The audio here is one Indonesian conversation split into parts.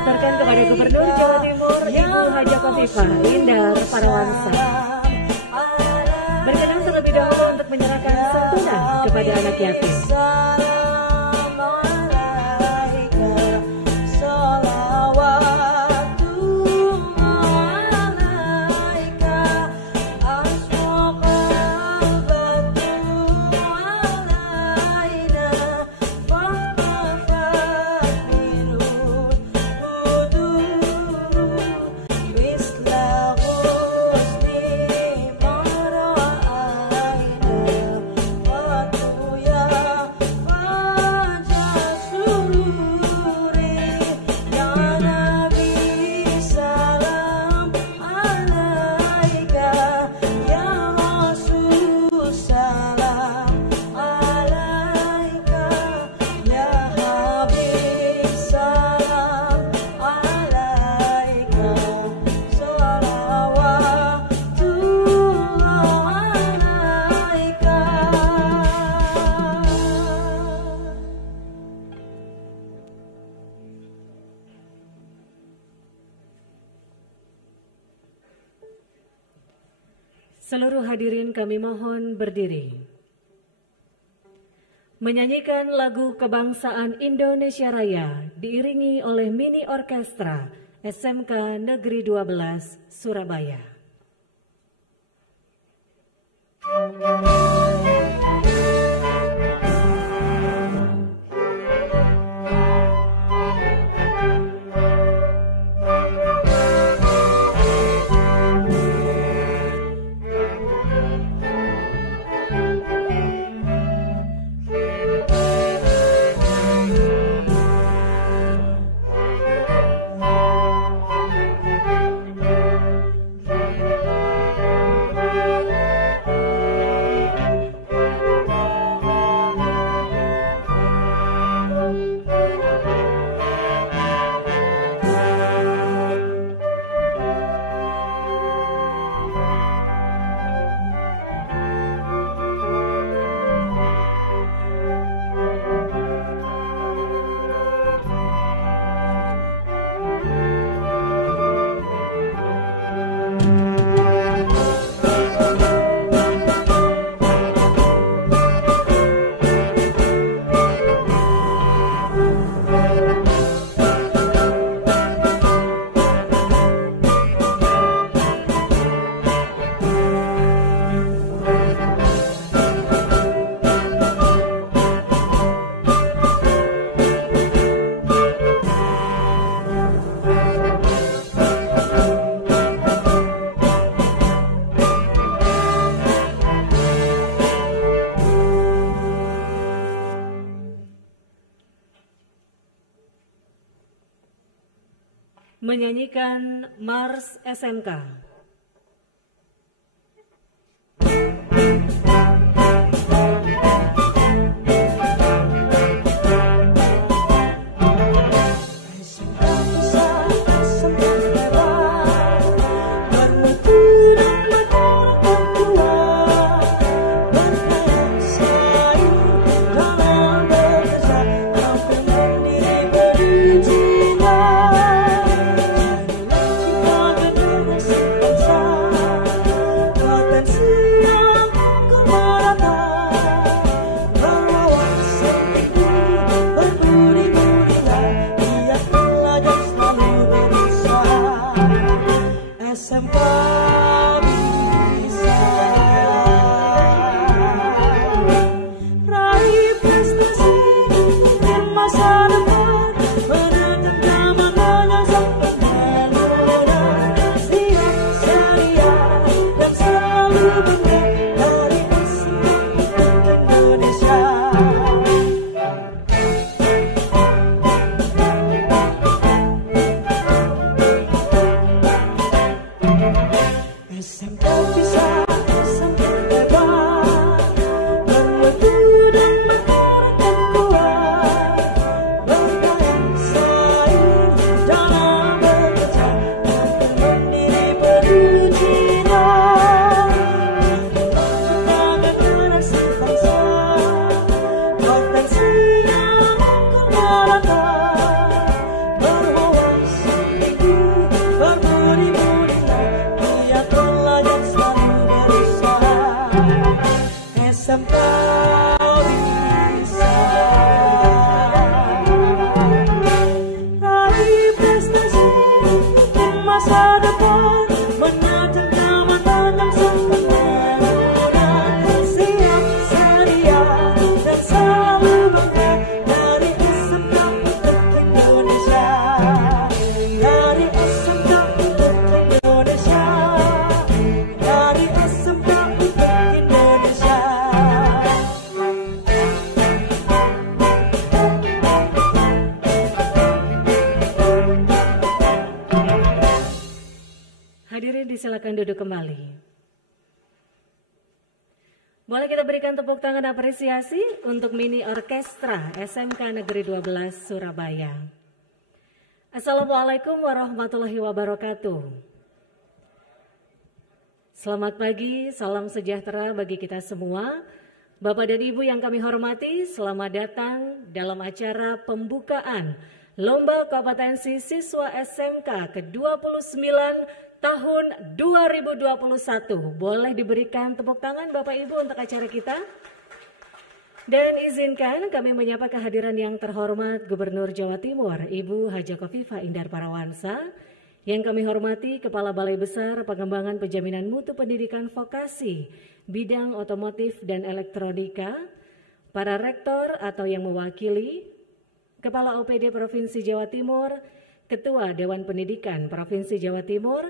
aturkan kepada Gubernur Jawa Timur Ibu Haja Khofifah Indar Parawansa. Berkenan terlebih dahulu untuk menyerahkan santunan kepada anak yatim. Seluruh hadirin kami mohon berdiri. Menyanyikan lagu kebangsaan Indonesia Raya diiringi oleh mini orkestra SMK Negeri 12 Surabaya. Menyanyikan Mars SMK. Terima Hadirin disilakan duduk kembali. Boleh kita berikan tepuk tangan apresiasi untuk mini orkestra SMK Negeri 12 Surabaya. Assalamualaikum warahmatullahi wabarakatuh. Selamat pagi, salam sejahtera bagi kita semua. Bapak dan Ibu yang kami hormati, selamat datang dalam acara pembukaan Lomba Kompetensi Siswa SMK ke-29 tahun 2021. Boleh diberikan tepuk tangan Bapak Ibu untuk acara kita? Dan izinkan kami menyapa kehadiran yang terhormat Gubernur Jawa Timur, Ibu Haja Khofifah Indar Parawansa. Yang kami hormati Kepala Balai Besar Pengembangan Penjaminan Mutu Pendidikan Vokasi, Bidang Otomotif dan Elektronika, para rektor atau yang mewakili, Kepala OPD Provinsi Jawa Timur, Ketua Dewan Pendidikan Provinsi Jawa Timur,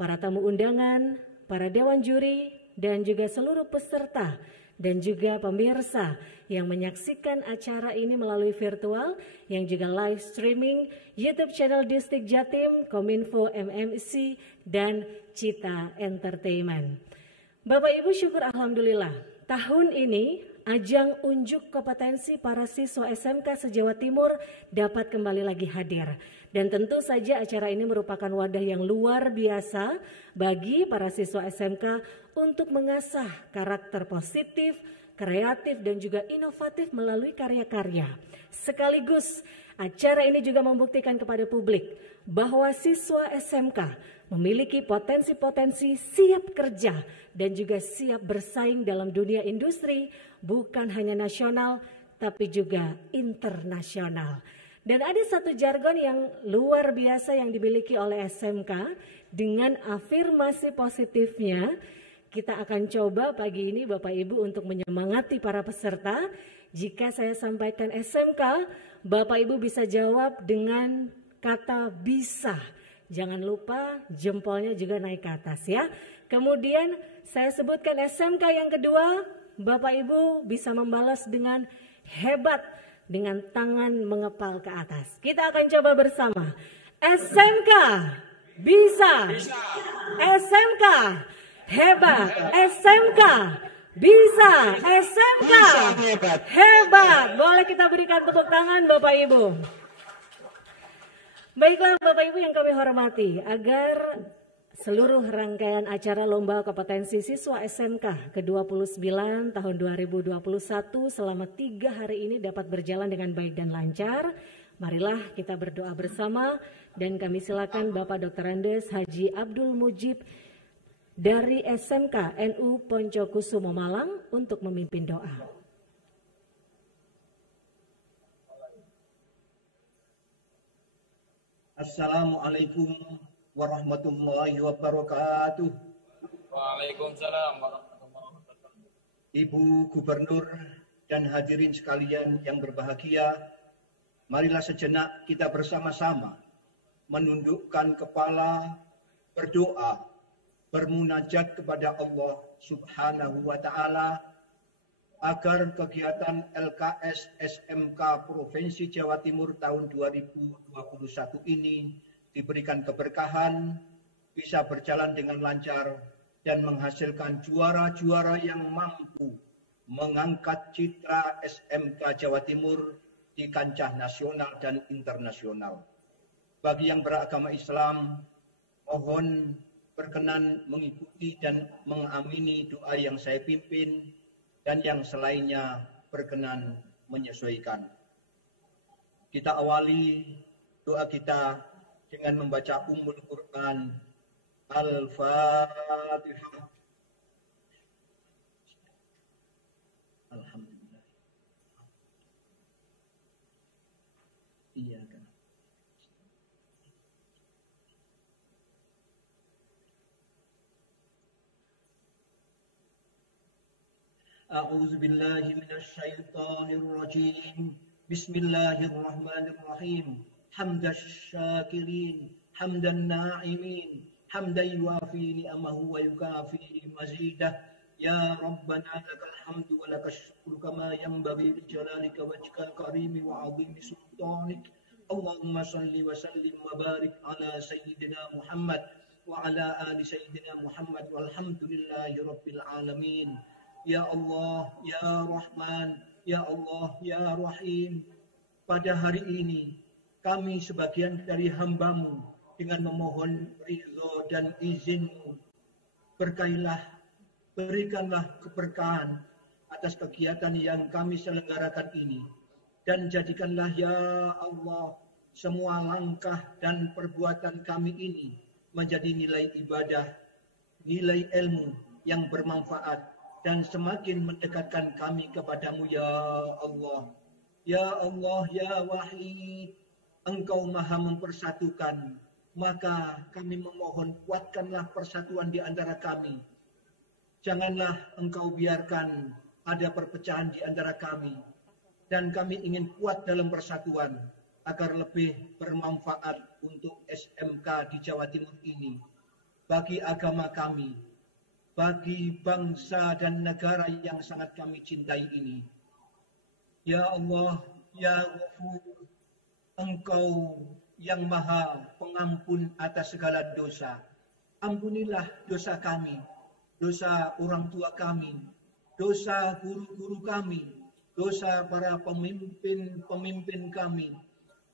para tamu undangan, para dewan juri, dan juga seluruh peserta dan juga pemirsa yang menyaksikan acara ini melalui virtual, yang juga live streaming YouTube channel Distrik Jatim, Kominfo MMC, dan Cita Entertainment. Bapak Ibu, syukur alhamdulillah, tahun ini ajang unjuk kompetensi para siswa SMK se-Jawa Timur dapat kembali lagi hadir. Dan tentu saja acara ini merupakan wadah yang luar biasa bagi para siswa SMK untuk mengasah karakter positif, kreatif, dan juga inovatif melalui karya-karya. Sekaligus acara ini juga membuktikan kepada publik bahwa siswa SMK memiliki potensi-potensi siap kerja dan juga siap bersaing dalam dunia industri, bukan hanya nasional tapi juga internasional. Dan ada satu jargon yang luar biasa yang dimiliki oleh SMK dengan afirmasi positifnya. Kita akan coba pagi ini Bapak Ibu untuk menyemangati para peserta. Jika saya sampaikan SMK, Bapak Ibu bisa jawab dengan kata bisa. Jangan lupa jempolnya juga naik ke atas ya. Kemudian saya sebutkan SMK yang kedua, Bapak Ibu bisa membalas dengan hebat, dengan tangan mengepal ke atas. Kita akan coba bersama. SMK bisa. SMK hebat. SMK bisa. SMK hebat. Boleh kita berikan tepuk tangan Bapak Ibu. Baiklah Bapak Ibu yang kami hormati, agar seluruh rangkaian acara Lomba Kompetensi Siswa SMK ke-29 tahun 2021 selama 3 hari ini dapat berjalan dengan baik dan lancar. Marilah kita berdoa bersama dan kami silakan Bapak Dr. Andes Haji Abdul Mujib dari SMK NU Poncokusumo Malang untuk memimpin doa. Assalamualaikum warahmatullahi wabarakatuh. Waalaikumsalam warahmatullahi wabarakatuh. Ibu Gubernur dan hadirin sekalian yang berbahagia, marilah sejenak kita bersama-sama menundukkan kepala, berdoa, bermunajat kepada Allah Subhanahu wa Ta'ala agar kegiatan LKS SMK Provinsi Jawa Timur tahun 2021 ini diberikan keberkahan, bisa berjalan dengan lancar, dan menghasilkan juara-juara yang mampu mengangkat citra SMK Jawa Timur di kancah nasional dan internasional. Bagi yang beragama Islam, mohon berkenan mengikuti dan mengamini doa yang saya pimpin, dan yang selainnya berkenan menyesuaikan. Kita awali doa kita dengan membaca Ummul Quran Al-Fatihah. Alhamdulillah. Iya kan. A'udzu billahi minasy syaithanir rajim. Bismillahirrahmanirrahim. Hamdash syakirin, hamdan na'imin, hamdan yuafi ni'amahu wa yukafi mazidah. Ya Rabbana lakal hamdu wa lakas syukru kama yanbaghi li jalalika wajhikal karimi wa 'azimi sultanik. Allahumma salli wa sallim wa barik ala sayyidina Muhammad wa ala ali sayyidina Muhammad walhamdulillahi rabbil alamin. Ya Allah, ya Rahman, ya Allah, ya Rahim. Pada hari ini kami sebagian dari hamba-Mu dengan memohon ridho dan izin-Mu, berkailah, berikanlah keberkahan atas kegiatan yang kami selenggarakan ini, dan jadikanlah ya Allah semua langkah dan perbuatan kami ini menjadi nilai ibadah, nilai ilmu yang bermanfaat dan semakin mendekatkan kami kepadamu ya Allah. Ya Allah, ya Wahid, Engkau maha mempersatukan, maka kami memohon kuatkanlah persatuan di antara kami. Janganlah Engkau biarkan ada perpecahan di antara kami, dan kami ingin kuat dalam persatuan agar lebih bermanfaat untuk SMK di Jawa Timur ini, bagi agama kami, bagi bangsa dan negara yang sangat kami cintai ini. Ya Allah, ya Ghafur, Engkau yang maha pengampun atas segala dosa. Ampunilah dosa kami, dosa orang tua kami, dosa guru-guru kami, dosa para pemimpin-pemimpin kami,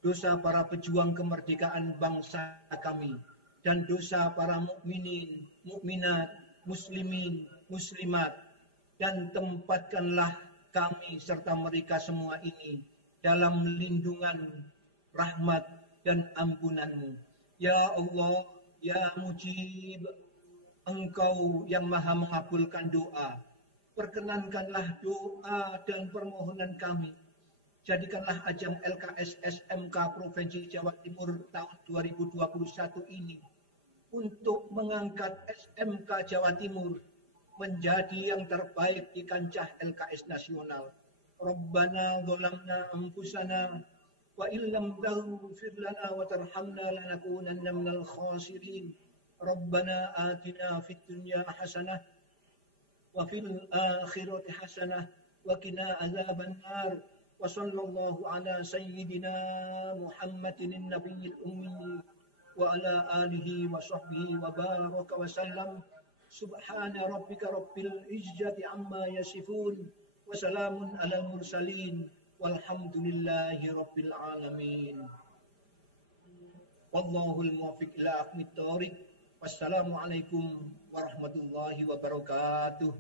dosa para pejuang kemerdekaan bangsa kami, dan dosa para mukminin, mukminat, muslimin, muslimat, dan tempatkanlah kami serta mereka semua ini dalam lindungan, rahmat, dan ampunan-Mu. Ya Allah, ya Mujib, Engkau yang maha mengabulkan doa. Perkenankanlah doa dan permohonan kami. Jadikanlah ajang LKS SMK Provinsi Jawa Timur tahun 2021 ini untuk mengangkat SMK Jawa Timur menjadi yang terbaik di kancah LKS nasional. Rabbana zalamna anfusana wa illam taghfir lana wa tarhamna lanakunanna minal khasirin. Rabbana atina fid dunya hasanah wa fil akhirati hasanah wa qina adzaban nar. Wa sallallahu ala sayyidina Muhammadin nabiyil ummi wa ala alihi wa sahbihi wa baraka wa sallam. Subhana rabbika rabbil izzati amma yasifun wa salamun alal mursalin walhamdulillahi rabbil alamin. Wallahul muwaffiq ila aqwamit thoriq. Wassalamualaikum warahmatullahi wabarakatuh.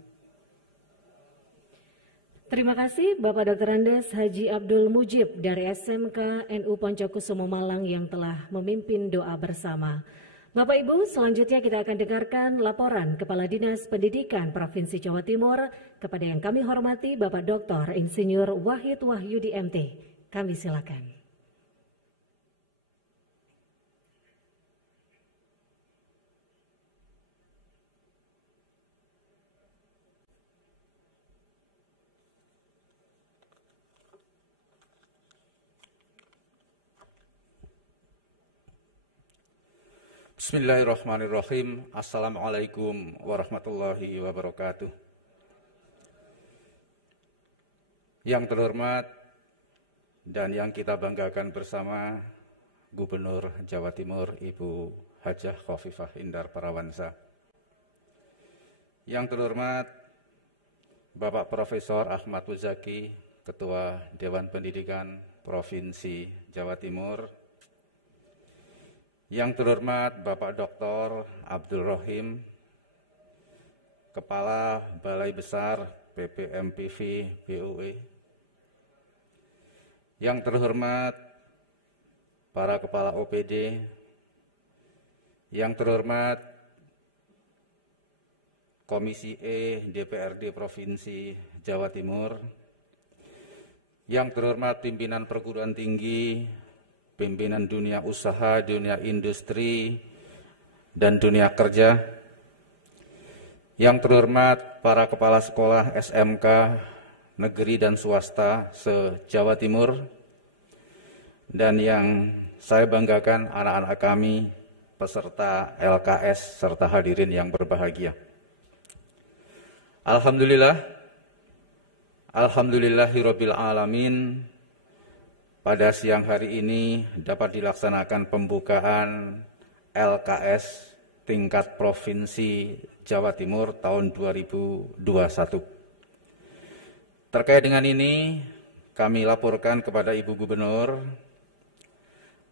Terima kasih Bapak Dr. Andes Haji Abdul Mujib dari SMK NU Poncokusumo Malang yang telah memimpin doa bersama. Bapak Ibu, selanjutnya kita akan dengarkan laporan Kepala Dinas Pendidikan Provinsi Jawa Timur kepada yang kami hormati Bapak Dr. Insinyur Wahid Wahyudi MT. Kami silakan. Bismillahirrahmanirrahim. Assalamualaikum warahmatullahi wabarakatuh. Yang terhormat dan yang kita banggakan bersama Gubernur Jawa Timur Ibu Hajah Khofifah Indar Parawansa. Yang terhormat Bapak Profesor Ahmad Muzaki, Ketua Dewan Pendidikan Provinsi Jawa Timur. Yang terhormat Bapak Dr. Abdul Rohim, Kepala Balai Besar BPMPV BUE. Yang terhormat para Kepala OPD. Yang terhormat Komisi E DPRD Provinsi Jawa Timur. Yang terhormat pimpinan perguruan tinggi, pimpinan dunia usaha, dunia industri, dan dunia kerja. Yang terhormat para kepala sekolah SMK negeri dan swasta se-Jawa Timur. Dan yang saya banggakan anak-anak kami, peserta LKS, serta hadirin yang berbahagia. Alhamdulillahirabbil alamin. Pada siang hari ini dapat dilaksanakan pembukaan LKS tingkat Provinsi Jawa Timur tahun 2021. Terkait dengan ini, kami laporkan kepada Ibu Gubernur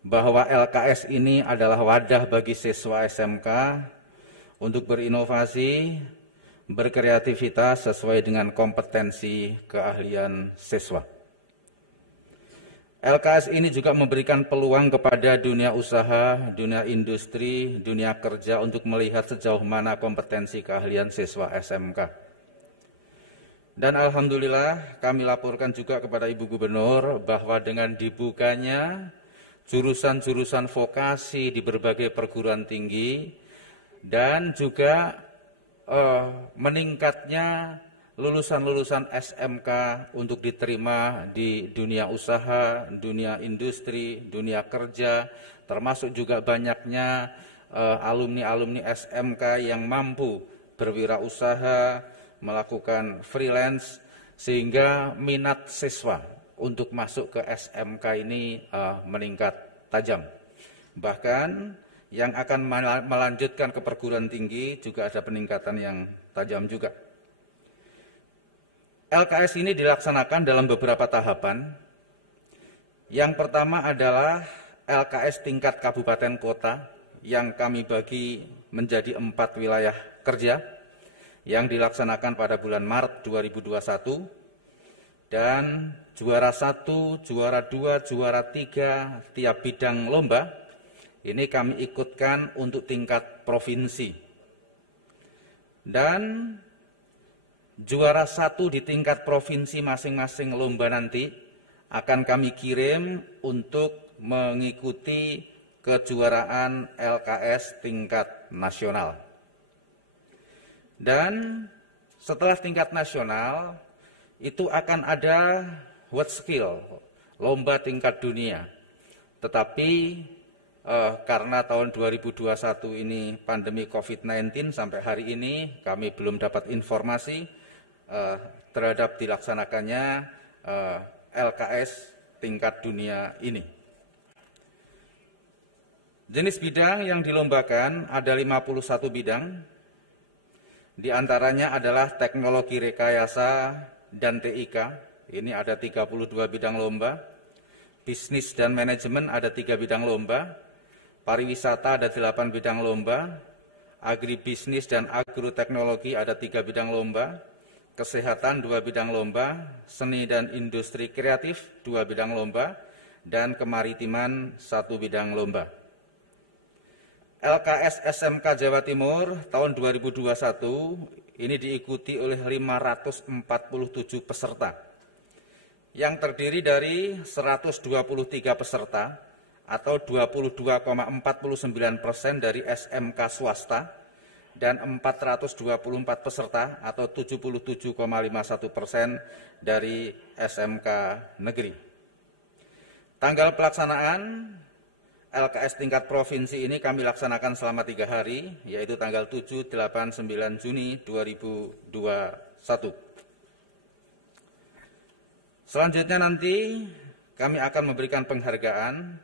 bahwa LKS ini adalah wadah bagi siswa SMK untuk berinovasi, berkreativitas sesuai dengan kompetensi keahlian siswa. LKS ini juga memberikan peluang kepada dunia usaha, dunia industri, dunia kerja untuk melihat sejauh mana kompetensi keahlian siswa SMK. Dan alhamdulillah kami laporkan juga kepada Ibu Gubernur bahwa dengan dibukanya jurusan-jurusan vokasi di berbagai perguruan tinggi dan juga meningkatnya lulusan-lulusan SMK untuk diterima di dunia usaha, dunia industri, dunia kerja, termasuk juga banyaknya alumni-alumni SMK yang mampu berwirausaha, melakukan freelance, sehingga minat siswa untuk masuk ke SMK ini meningkat tajam. Bahkan yang akan melanjutkan ke perguruan tinggi juga ada peningkatan yang tajam juga. LKS ini dilaksanakan dalam beberapa tahapan. Yang pertama adalah LKS tingkat kabupaten kota yang kami bagi menjadi 4 wilayah kerja yang dilaksanakan pada bulan Maret 2021. Dan juara 1, juara 2, juara 3 tiap bidang lomba ini kami ikutkan untuk tingkat provinsi. Dan juara 1 di tingkat provinsi masing-masing lomba nanti akan kami kirim untuk mengikuti kejuaraan LKS tingkat nasional. Dan setelah tingkat nasional itu akan ada World Skill, lomba tingkat dunia. Tetapi karena tahun 2021 ini pandemi COVID-19 sampai hari ini kami belum dapat informasi terhadap dilaksanakannya LKS tingkat dunia ini. Jenis bidang yang dilombakan ada 51 bidang, di antaranya adalah teknologi rekayasa dan TIK, ini ada 32 bidang lomba, bisnis dan manajemen ada 3 bidang lomba, pariwisata ada 8 bidang lomba, agribisnis dan agroteknologi ada 3 bidang lomba, kesehatan 2 bidang lomba, seni dan industri kreatif 2 bidang lomba, dan kemaritiman 1 bidang lomba. LKS SMK Jawa Timur tahun 2021 ini diikuti oleh 547 peserta yang terdiri dari 123 peserta atau 22,49% dari SMK swasta dan 424 peserta atau 77,51% dari SMK negeri. Tanggal pelaksanaan LKS tingkat provinsi ini kami laksanakan selama 3 hari, yaitu tanggal 7, 8, 9 Juni 2021. Selanjutnya nanti kami akan memberikan penghargaan.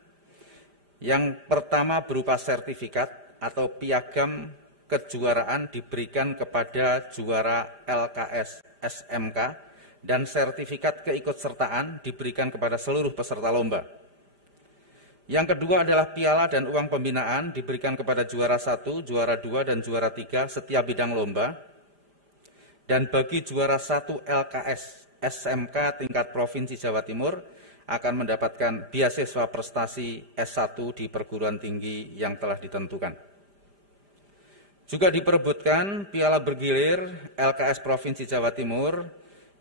Yang pertama berupa sertifikat atau piagam kejuaraan diberikan kepada juara LKS SMK dan sertifikat keikutsertaan diberikan kepada seluruh peserta lomba. Yang kedua adalah piala dan uang pembinaan diberikan kepada juara 1, juara 2, dan juara 3 setiap bidang lomba. Dan bagi juara 1 LKS SMK tingkat Provinsi Jawa Timur akan mendapatkan beasiswa prestasi S1 di perguruan tinggi yang telah ditentukan. Juga diperebutkan piala bergilir LKS Provinsi Jawa Timur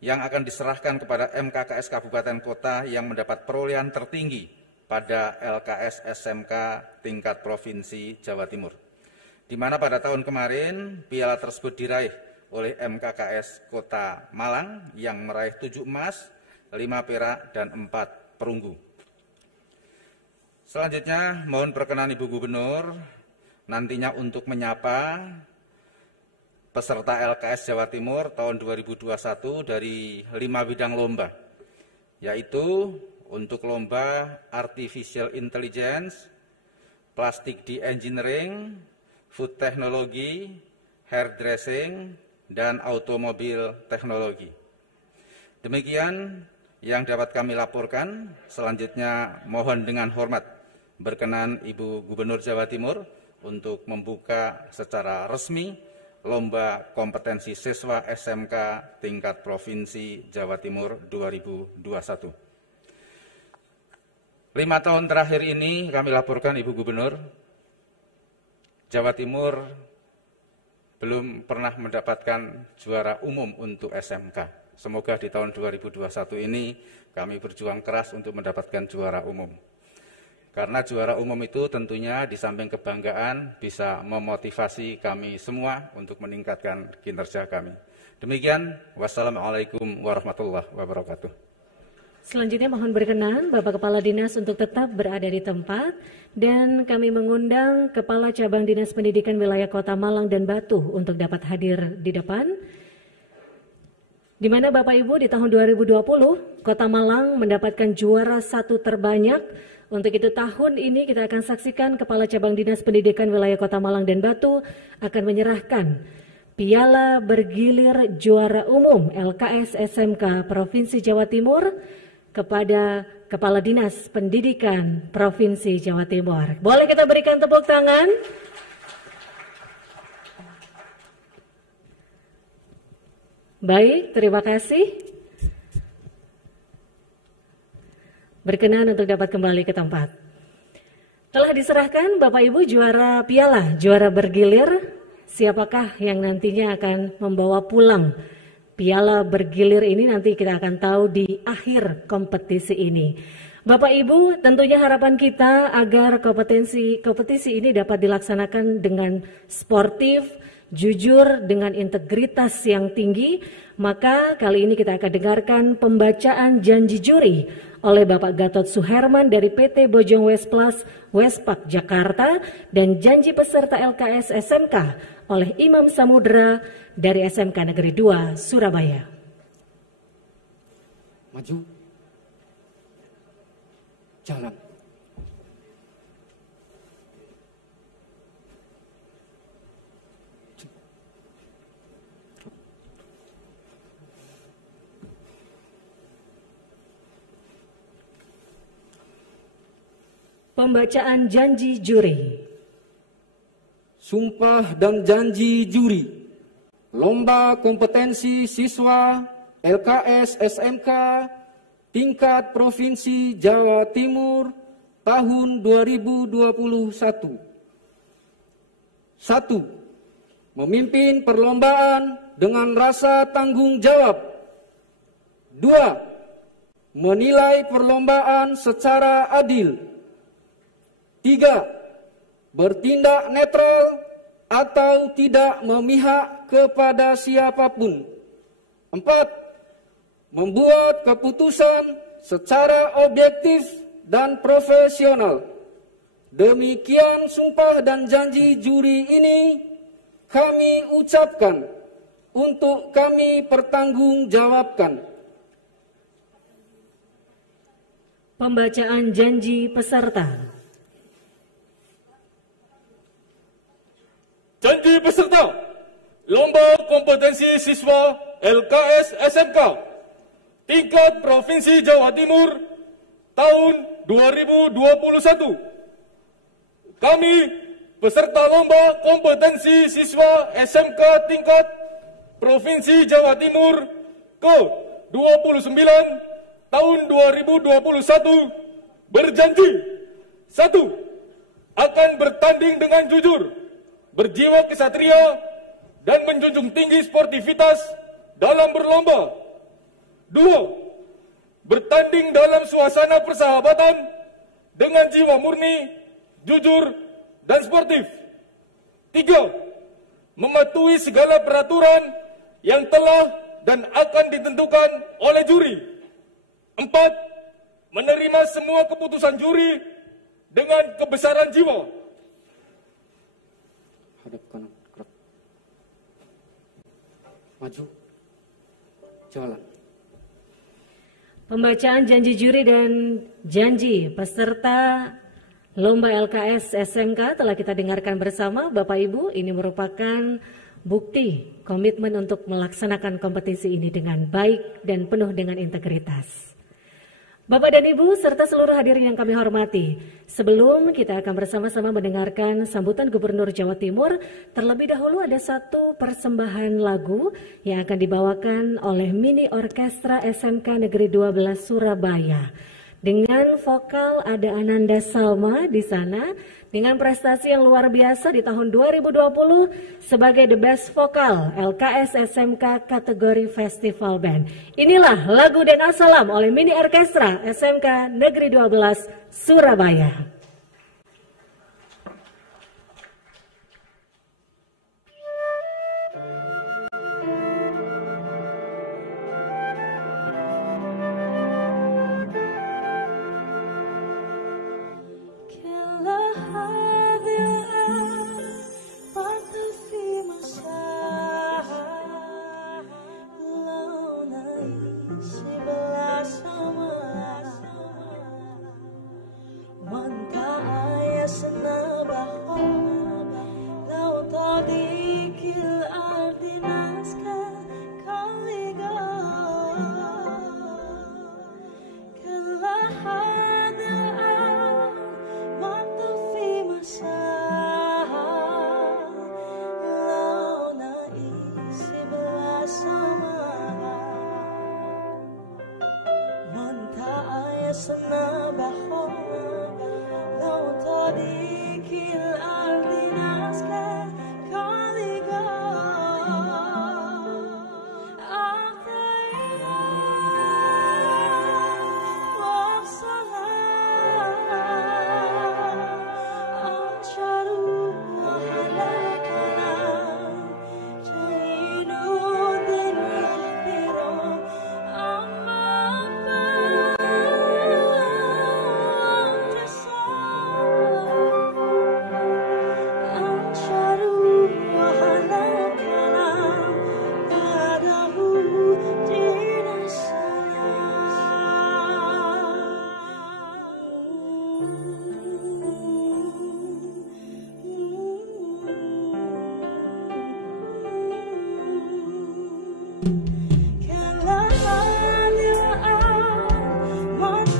yang akan diserahkan kepada MKKS Kabupaten Kota yang mendapat perolehan tertinggi pada LKS SMK tingkat Provinsi Jawa Timur. Di mana pada tahun kemarin piala tersebut diraih oleh MKKS Kota Malang yang meraih 7 emas, 5 perak, dan 4 perunggu. Selanjutnya mohon perkenan Ibu Gubernur nantinya untuk menyapa peserta LKS Jawa Timur tahun 2021 dari 5 bidang lomba, yaitu untuk lomba Artificial Intelligence, Plastik di Engineering, food teknologi, hairdressing, dan automobil teknologi. Demikian yang dapat kami laporkan. Selanjutnya mohon dengan hormat berkenan Ibu Gubernur Jawa Timur untuk membuka secara resmi Lomba Kompetensi Siswa SMK Tingkat Provinsi Jawa Timur 2021. 5 tahun terakhir ini kami laporkan Ibu Gubernur, Jawa Timur belum pernah mendapatkan juara umum untuk SMK. Semoga di tahun 2021 ini kami berjuang keras untuk mendapatkan juara umum. Karena juara umum itu tentunya di samping kebanggaan bisa memotivasi kami semua untuk meningkatkan kinerja kami. Demikian, wassalamualaikum warahmatullahi wabarakatuh. Selanjutnya mohon berkenan Bapak Kepala Dinas untuk tetap berada di tempat dan kami mengundang Kepala Cabang Dinas Pendidikan Wilayah Kota Malang dan Batu untuk dapat hadir di depan. Di mana Bapak Ibu di tahun 2020 Kota Malang mendapatkan juara 1 terbanyak. Untuk itu tahun ini kita akan saksikan Kepala Cabang Dinas Pendidikan Wilayah Kota Malang dan Batu akan menyerahkan Piala Bergilir Juara Umum LKS SMK Provinsi Jawa Timur kepada Kepala Dinas Pendidikan Provinsi Jawa Timur. Boleh kita berikan tepuk tangan? Baik, terima kasih. Berkenan untuk dapat kembali ke tempat. Telah diserahkan Bapak Ibu juara piala, juara bergilir. Siapakah yang nantinya akan membawa pulang piala bergilir ini, nanti kita akan tahu di akhir kompetisi ini. Bapak Ibu, tentunya harapan kita agar kompetisi ini dapat dilaksanakan dengan sportif, jujur, dengan integritas yang tinggi. Maka kali ini kita akan dengarkan pembacaan janji juri oleh Bapak Gatot Suherman dari PT Bojong Westplus Westpak Jakarta dan janji peserta LKS SMK oleh Imam Samudra dari SMK Negeri 2 Surabaya. Maju. Jalan. Pembacaan janji juri. Sumpah dan janji juri Lomba Kompetensi Siswa LKS SMK Tingkat Provinsi Jawa Timur tahun 2021. 1. Memimpin perlombaan dengan rasa tanggung jawab. 2. Menilai perlombaan secara adil. 3. Bertindak netral atau tidak memihak kepada siapapun. 4. Membuat keputusan secara objektif dan profesional. Demikian sumpah dan janji juri ini kami ucapkan untuk kami pertanggungjawabkan. Pembacaan janji peserta. Janji peserta Lomba Kompetensi Siswa LKS SMK Tingkat Provinsi Jawa Timur tahun 2021. Kami peserta Lomba Kompetensi Siswa SMK Tingkat Provinsi Jawa Timur ke-29 tahun 2021 berjanji 1. Akan bertanding dengan jujur, berjiwa kesatria, dan menjunjung tinggi sportivitas dalam berlomba. 2. Bertanding dalam suasana persahabatan dengan jiwa murni, jujur, dan sportif. 3. Mematuhi segala peraturan yang telah dan akan ditentukan oleh juri. 4. Menerima semua keputusan juri dengan kebesaran jiwa. Hadap kanan, gerak. Maju. Jalan. Pembacaan janji juri dan janji peserta Lomba LKS SMK telah kita dengarkan bersama Bapak Ibu. Ini merupakan bukti komitmen untuk melaksanakan kompetisi ini dengan baik dan penuh dengan integritas. Bapak dan Ibu serta seluruh hadirin yang kami hormati, sebelum kita akan bersama-sama mendengarkan sambutan Gubernur Jawa Timur, terlebih dahulu ada satu persembahan lagu yang akan dibawakan oleh Mini Orkestra SMK Negeri 12 Surabaya. Dengan vokal ada Ananda Salma di sana, dengan prestasi yang luar biasa di tahun 2020 sebagai The Best Vokal LKS SMK kategori Festival Band. Inilah lagu Dan Assalam oleh Mini Orkestra SMK Negeri 12 Surabaya. What's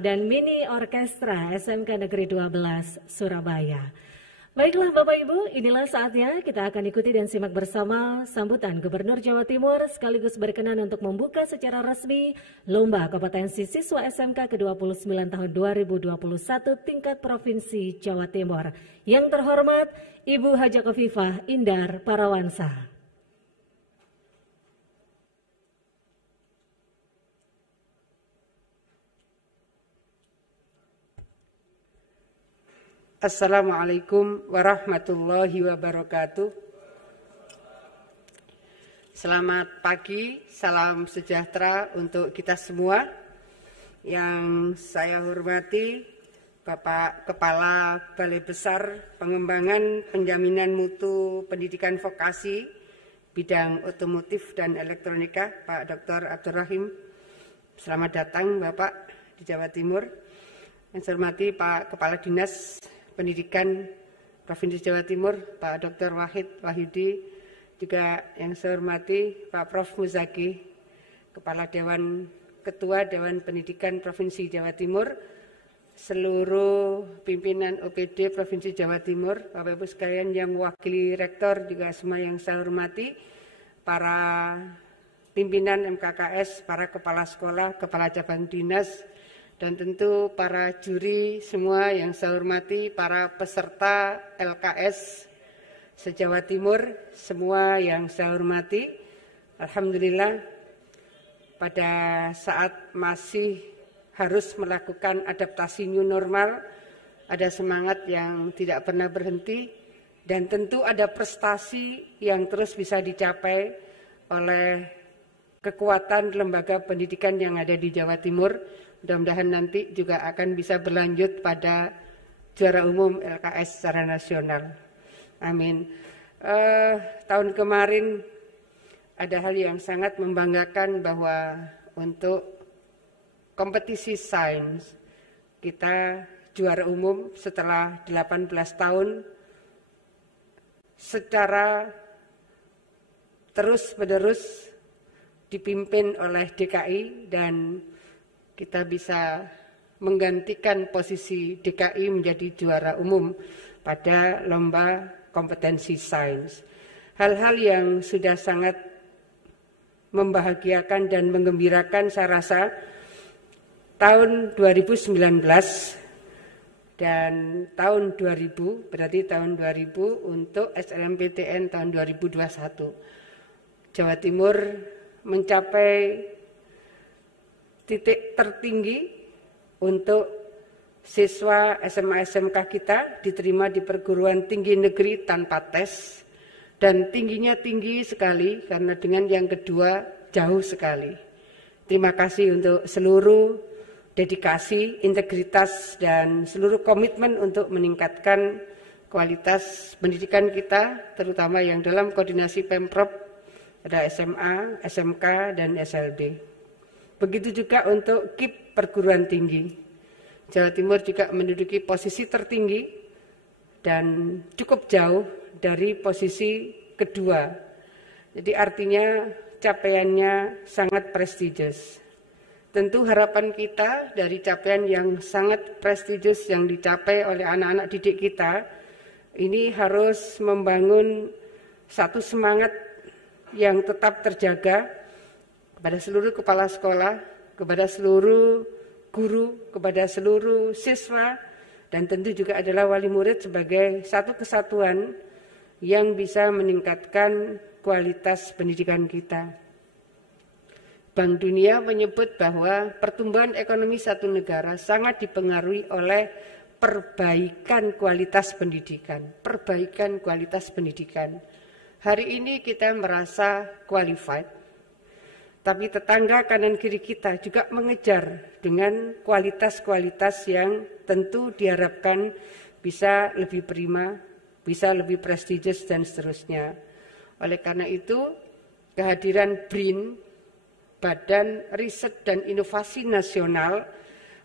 dan Mini Orkestra SMK Negeri 12 Surabaya. Baiklah Bapak Ibu, inilah saatnya kita akan ikuti dan simak bersama sambutan Gubernur Jawa Timur sekaligus berkenan untuk membuka secara resmi Lomba Kompetensi Siswa SMK ke-29 tahun 2021 tingkat Provinsi Jawa Timur. Yang terhormat Ibu Haja Khofifah Indar Parawansa. Assalamualaikum warahmatullahi wabarakatuh. Selamat pagi, salam sejahtera untuk kita semua. Yang saya hormati Bapak Kepala Balai Besar Pengembangan Penjaminan Mutu Pendidikan Vokasi Bidang Otomotif dan Elektronika, Pak Dr. Abdul Rahim. Selamat datang Bapak di Jawa Timur. Yang saya hormati Pak Kepala Dinas Pendidikan Provinsi Jawa Timur, Pak Dr. Wahid Wahyudi, juga yang saya hormati Pak Prof. Muzaki, Kepala Ketua Dewan Pendidikan Provinsi Jawa Timur, seluruh pimpinan OPD Provinsi Jawa Timur, Bapak Ibu sekalian yang mewakili Rektor, juga semua yang saya hormati, para pimpinan MKKS, para kepala sekolah, kepala cabang dinas, dan tentu para juri semua yang saya hormati, para peserta LKS se-Jawa Timur, semua yang saya hormati. Alhamdulillah pada saat masih harus melakukan adaptasi new normal, ada semangat yang tidak pernah berhenti, dan tentu ada prestasi yang terus bisa dicapai oleh kekuatan lembaga pendidikan yang ada di Jawa Timur. Mudah-mudahan nanti juga akan bisa berlanjut pada juara umum LKS secara nasional. Amin. Tahun kemarin ada hal yang sangat membanggakan bahwa untuk kompetisi sains kita juara umum setelah 18 tahun secara terus-menerus dipimpin oleh DKI, dan kita bisa menggantikan posisi DKI menjadi juara umum pada lomba kompetensi sains. Hal-hal yang sudah sangat membahagiakan dan menggembirakan saya rasa tahun 2019 dan tahun 2000, berarti tahun 2000 untuk SNMPTN tahun 2021. Jawa Timur mencapai titik tertinggi untuk siswa SMA SMK kita diterima di perguruan tinggi negeri tanpa tes, dan tingginya tinggi sekali karena dengan yang kedua jauh sekali. Terima kasih untuk seluruh dedikasi, integritas, dan seluruh komitmen untuk meningkatkan kualitas pendidikan kita, terutama yang dalam koordinasi Pemprov, ada SMA, SMK, dan SLB. Begitu juga untuk KIP perguruan tinggi. Jawa Timur juga menduduki posisi tertinggi dan cukup jauh dari posisi kedua. Jadi artinya capaiannya sangat prestisius. Tentu harapan kita dari capaian yang sangat prestisius yang dicapai oleh anak-anak didik kita, ini harus membangun satu semangat yang tetap terjaga kepada seluruh kepala sekolah, kepada seluruh guru, kepada seluruh siswa, dan tentu juga adalah wali murid sebagai satu kesatuan yang bisa meningkatkan kualitas pendidikan kita. Bank Dunia menyebut bahwa pertumbuhan ekonomi satu negara sangat dipengaruhi oleh perbaikan kualitas pendidikan. Perbaikan kualitas pendidikan. Hari ini kita merasa qualified, tapi tetangga kanan kiri kita juga mengejar dengan kualitas-kualitas yang tentu diharapkan bisa lebih prima, bisa lebih prestisius, dan seterusnya. Oleh karena itu, kehadiran BRIN, Badan Riset dan Inovasi Nasional,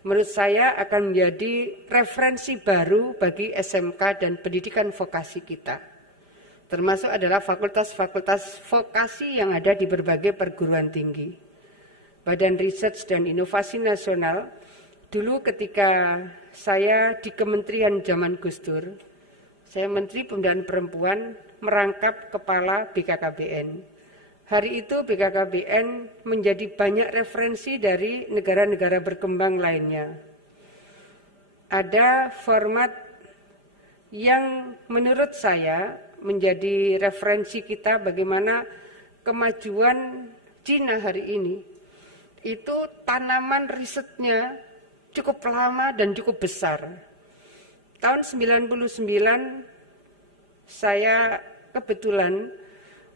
menurut saya akan menjadi referensi baru bagi SMK dan pendidikan vokasi kita. Termasuk adalah fakultas-fakultas vokasi yang ada di berbagai perguruan tinggi. Badan Riset dan Inovasi Nasional Dulu ketika saya di Kementerian zaman Gus Dur, saya Menteri Pemberdayaan Perempuan merangkap kepala BKKBN. Hari itu BKKBN menjadi banyak referensi dari negara-negara berkembang lainnya. Ada format yang menurut saya menjadi referensi kita bagaimana kemajuan Cina hari ini. Itu tanaman risetnya cukup lama dan cukup besar. Tahun 99 saya kebetulan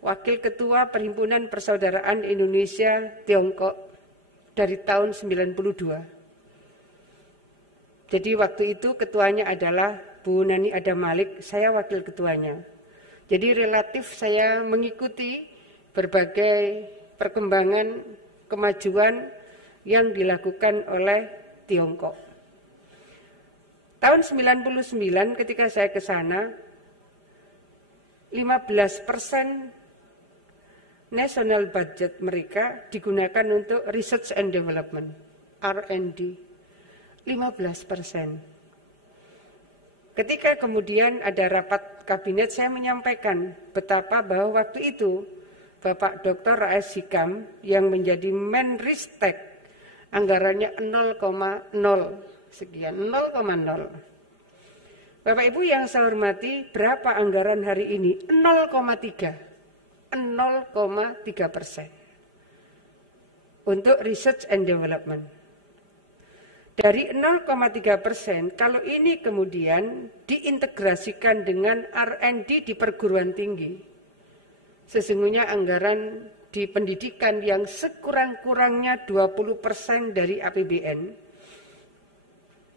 Wakil Ketua Perhimpunan Persaudaraan Indonesia Tiongkok dari tahun 92. Jadi waktu itu ketuanya adalah Bu Nani Ada Malik, saya wakil ketuanya. Jadi relatif saya mengikuti berbagai perkembangan kemajuan yang dilakukan oleh Tiongkok. Tahun 99 ketika saya ke sana, 15% national budget mereka digunakan untuk research and development, R&D, 15%. Ketika kemudian ada rapat kabinet, saya menyampaikan betapa bahwa waktu itu Bapak Dr. Rais Hikam yang menjadi Menristek, anggarannya 0,0 sekian, 0,0. Bapak Ibu yang saya hormati, berapa anggaran hari ini? 0,3% untuk research and development. Dari 0,3%, kalau ini kemudian diintegrasikan dengan R&D di perguruan tinggi, sesungguhnya anggaran di pendidikan yang sekurang-kurangnya 20% dari APBN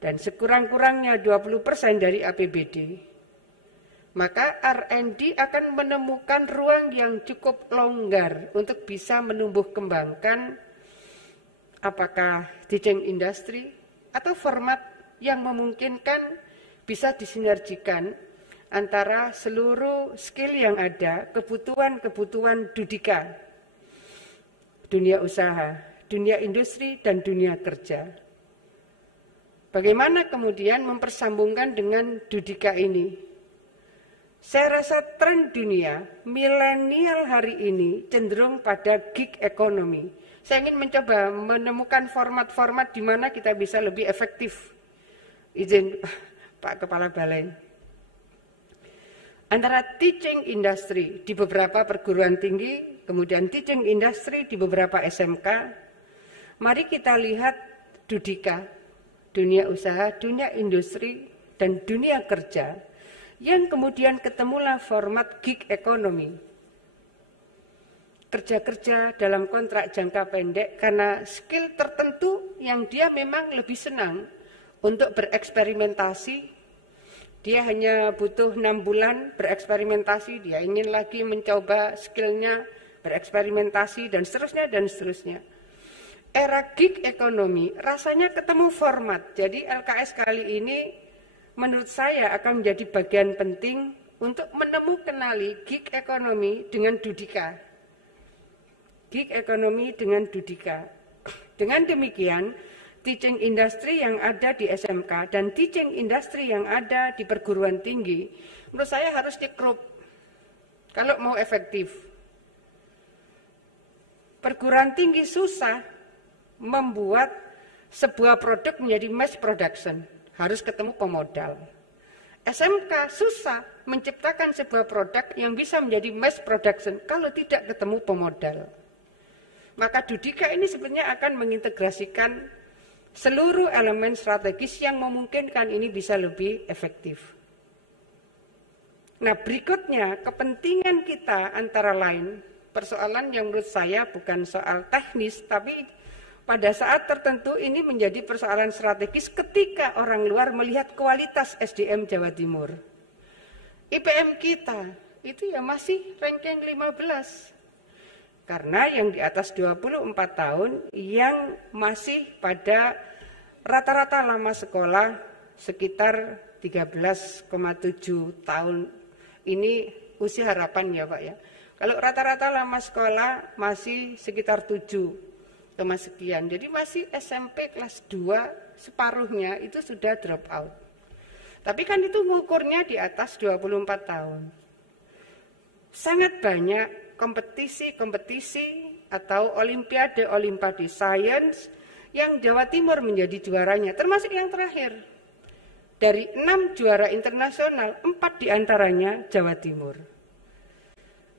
dan sekurang-kurangnya 20% dari APBD, maka R&D akan menemukan ruang yang cukup longgar untuk bisa menumbuh kembangkan apakah teaching industry atau format yang memungkinkan bisa disinergikan antara seluruh skill yang ada, kebutuhan-kebutuhan Dudika, dunia usaha, dunia industri, dan dunia kerja. Bagaimana kemudian mempersambungkan dengan Dudika ini? Saya rasa tren dunia, milenial hari ini cenderung pada gig economy. Saya ingin mencoba menemukan format-format di mana kita bisa lebih efektif. Izin Pak Kepala Balai. Antara teaching industry di beberapa perguruan tinggi, kemudian teaching industry di beberapa SMK, mari kita lihat Dudika, dunia usaha, dunia industri, dan dunia kerja, yang kemudian ketemulah format gig economy. Kerja-kerja dalam kontrak jangka pendek karena skill tertentu yang dia memang lebih senang untuk bereksperimentasi. Dia hanya butuh 6 bulan bereksperimentasi, dia ingin lagi mencoba skillnya, bereksperimentasi, dan seterusnya, dan seterusnya. Era gig economy rasanya ketemu format. Jadi LKS kali ini menurut saya akan menjadi bagian penting untuk menemukanali gig economy dengan Dudika. Gig economy dengan Dudika. Dengan demikian, teaching industry yang ada di SMK dan teaching industry yang ada di perguruan tinggi, menurut saya harus dikrup kalau mau efektif. Perguruan tinggi susah membuat sebuah produk menjadi mass production, harus ketemu pemodal. SMK susah menciptakan sebuah produk yang bisa menjadi mass production kalau tidak ketemu pemodal. Maka Dudika ini sebenarnya akan mengintegrasikan seluruh elemen strategis yang memungkinkan ini bisa lebih efektif. Nah, berikutnya kepentingan kita antara lain, persoalan yang menurut saya bukan soal teknis, tapi pada saat tertentu ini menjadi persoalan strategis ketika orang luar melihat kualitas SDM Jawa Timur. IPM kita itu ya masih ranking 15. Karena yang di atas 24 tahun yang masih pada rata-rata lama sekolah sekitar 13,7 tahun. Ini usia harapan ya Pak ya. Kalau rata-rata lama sekolah masih sekitar 7. sekian. Jadi masih SMP kelas 2, separuhnya itu sudah drop out. Tapi kan itu ngukurnya di atas 24 tahun. Sangat banyak kompetisi-kompetisi atau olimpiade sains yang Jawa Timur menjadi juaranya, termasuk yang terakhir. Dari 6 juara internasional, 4 diantaranya Jawa Timur.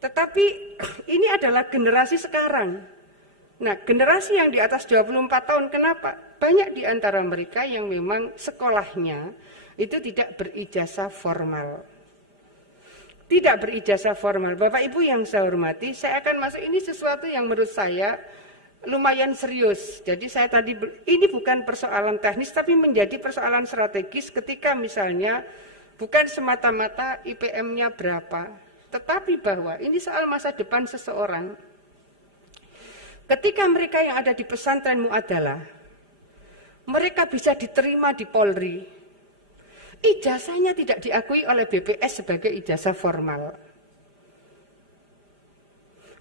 Tetapi ini adalah generasi sekarang. Nah, generasi yang di atas 24 tahun, kenapa? Banyak di antara mereka yang memang sekolahnya itu tidak berijazah formal. Tidak berijazah formal. Bapak Ibu yang saya hormati, saya akan masuk, ini sesuatu yang menurut saya lumayan serius. Jadi saya tadi, ini bukan persoalan teknis, tapi menjadi persoalan strategis ketika misalnya bukan semata-mata IPM-nya berapa, tetapi bahwa ini soal masa depan seseorang. Ketika mereka yang ada di pesantren Mu'adalah, mereka bisa diterima di Polri, ijazahnya tidak diakui oleh BPS sebagai ijazah formal.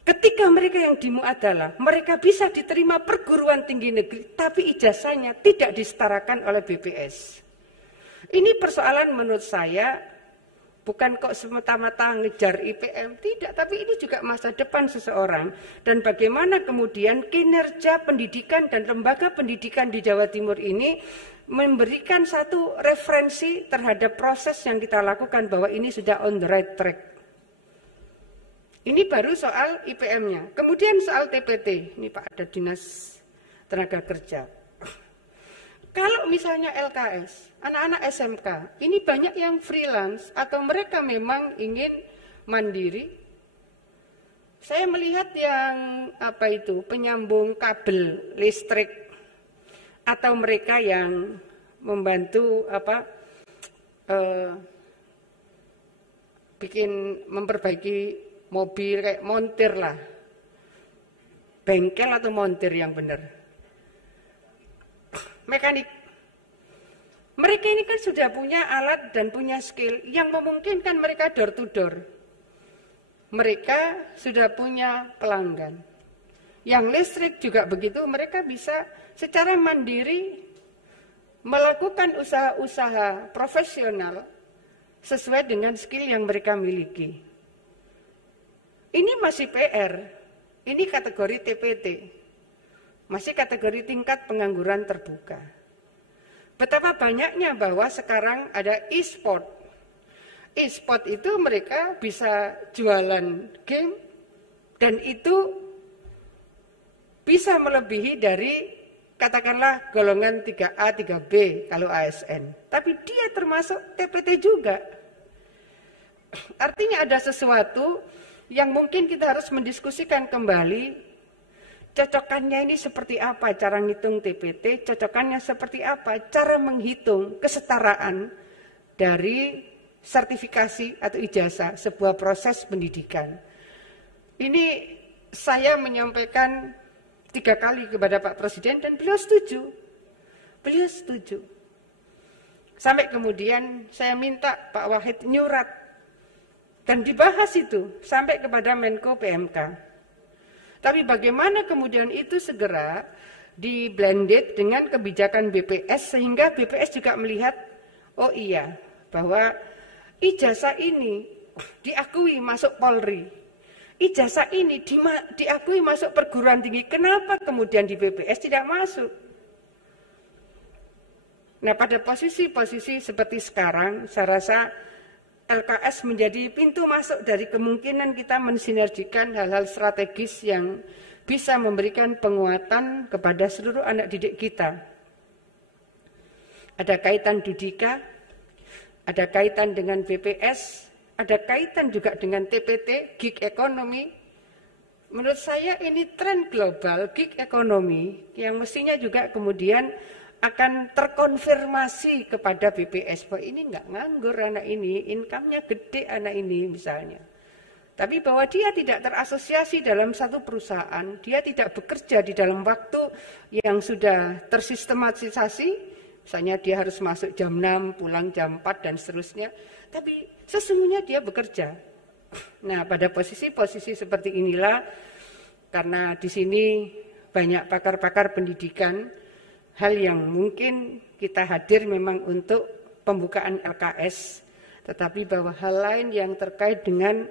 Ketika mereka yang di Mu'adalah, mereka bisa diterima perguruan tinggi negeri, tapi ijazahnya tidak disetarakan oleh BPS. Ini persoalan menurut saya, bukan kok semata-mata ngejar IPM, tidak, tapi ini juga masa depan seseorang. Dan bagaimana kemudian kinerja pendidikan dan lembaga pendidikan di Jawa Timur ini memberikan satu referensi terhadap proses yang kita lakukan bahwa ini sudah on the right track. Ini baru soal IPM-nya. Kemudian soal TPT, ini Pak ada Dinas Tenaga Kerja. Kalau misalnya LKS, anak-anak SMK, ini banyak yang freelance atau mereka memang ingin mandiri. Saya melihat yang penyambung kabel listrik atau mereka yang membantu memperbaiki mobil, kayak montir lah, bengkel atau montir yang benar, mekanik. Mereka ini kan sudah punya alat dan punya skill yang memungkinkan mereka door to door. Mereka sudah punya pelanggan. Yang listrik juga begitu, mereka bisa secara mandiri melakukan usaha-usaha profesional sesuai dengan skill yang mereka miliki. Ini masih PR, ini kategori TPT, masih kategori tingkat pengangguran terbuka. Betapa banyaknya bahwa sekarang ada e-sport. E-sport itu mereka bisa jualan game dan itu bisa melebihi dari katakanlah golongan 3A, 3B kalau ASN. Tapi dia termasuk TPT juga. Artinya ada sesuatu yang mungkin kita harus mendiskusikan kembali, cocokannya ini seperti apa cara ngitung TPT, cocokannya seperti apa cara menghitung kesetaraan dari sertifikasi atau ijazah sebuah proses pendidikan. Ini saya menyampaikan 3 kali kepada Pak Presiden dan beliau setuju. Beliau setuju. Sampai kemudian saya minta Pak Wahid nyurat dan dibahas itu sampai kepada Menko PMK. Tapi bagaimana kemudian itu segera di-blended dengan kebijakan BPS sehingga BPS juga melihat, oh iya, bahwa ijazah ini diakui masuk Polri. Ijazah ini diakui masuk perguruan tinggi. Kenapa kemudian di BPS tidak masuk? Nah, pada posisi-posisi seperti sekarang, saya rasa LKS menjadi pintu masuk dari kemungkinan kita mensinergikan hal-hal strategis yang bisa memberikan penguatan kepada seluruh anak didik kita. Ada kaitan Dudika, ada kaitan dengan BPS, ada kaitan juga dengan TPT, gig ekonomi. Menurut saya ini tren global gig ekonomi yang mestinya juga kemudian akan terkonfirmasi kepada BPS bahwa ini enggak nganggur anak ini, income-nya gede anak ini misalnya. Tapi bahwa dia tidak terasosiasi dalam satu perusahaan, dia tidak bekerja di dalam waktu yang sudah tersistematisasi, misalnya dia harus masuk jam 6, pulang jam 4 dan seterusnya, tapi sesungguhnya dia bekerja. Nah, pada posisi-posisi seperti inilah, karena di sini banyak pakar-pakar pendidikan, hal yang mungkin kita hadir memang untuk pembukaan LKS, tetapi bahwa hal lain yang terkait dengan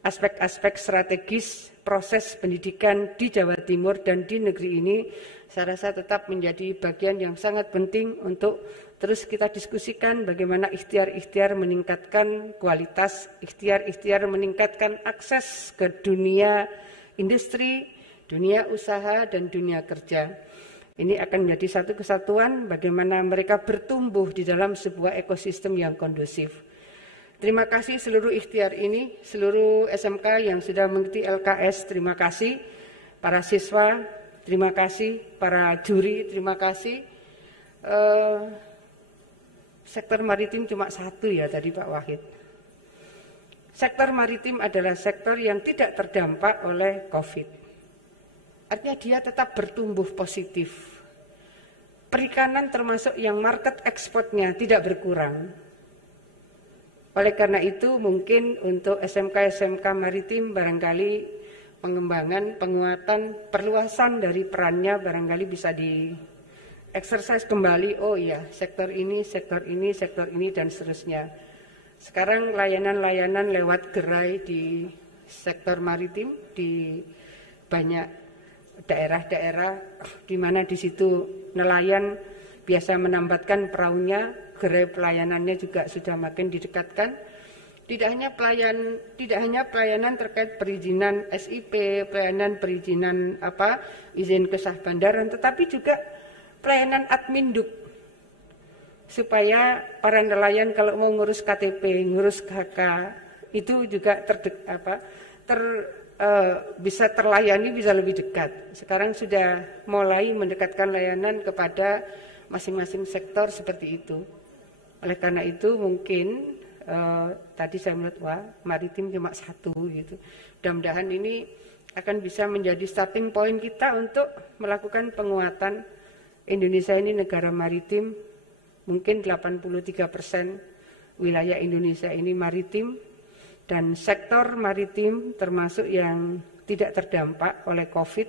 aspek-aspek strategis proses pendidikan di Jawa Timur dan di negeri ini, saya rasa tetap menjadi bagian yang sangat penting untuk terus kita diskusikan bagaimana ikhtiar-ikhtiar meningkatkan kualitas, ikhtiar-ikhtiar meningkatkan akses ke dunia industri, dunia usaha, dan dunia kerja. Ini akan menjadi satu kesatuan bagaimana mereka bertumbuh di dalam sebuah ekosistem yang kondusif. Terima kasih seluruh ikhtiar ini, seluruh SMK yang sudah mengikuti LKS, terima kasih. Para siswa, terima kasih. Para juri, terima kasih. Sektor maritim cuma satu ya tadi Pak Wahid. Sektor maritim adalah sektor yang tidak terdampak oleh COVID. Artinya dia tetap bertumbuh positif. Perikanan termasuk yang market ekspornya tidak berkurang. Oleh karena itu mungkin untuk SMK-SMK maritim barangkali pengembangan, penguatan, perluasan dari perannya barangkali bisa di-exercise kembali. Oh iya, sektor ini, dan seterusnya. Sekarang layanan-layanan lewat gerai di sektor maritim di banyak daerah-daerah di mana di situ nelayan biasa menambatkan perahunya, gerai pelayanannya juga sudah makin didekatkan. Tidak hanya pelayanan terkait perizinan SIP, perizinan izin kesah bandaran, tetapi juga pelayanan adminduk supaya para nelayan kalau mau ngurus KTP, ngurus KK itu juga bisa terlayani, bisa lebih dekat. Sekarang sudah mulai mendekatkan layanan kepada masing-masing sektor seperti itu. Oleh karena itu mungkin tadi saya melihat maritim cuma satu gitu. Mudah-mudahan ini akan bisa menjadi starting point kita untuk melakukan penguatan Indonesia ini negara maritim. Mungkin 83% wilayah Indonesia ini maritim. Dan sektor maritim termasuk yang tidak terdampak oleh COVID,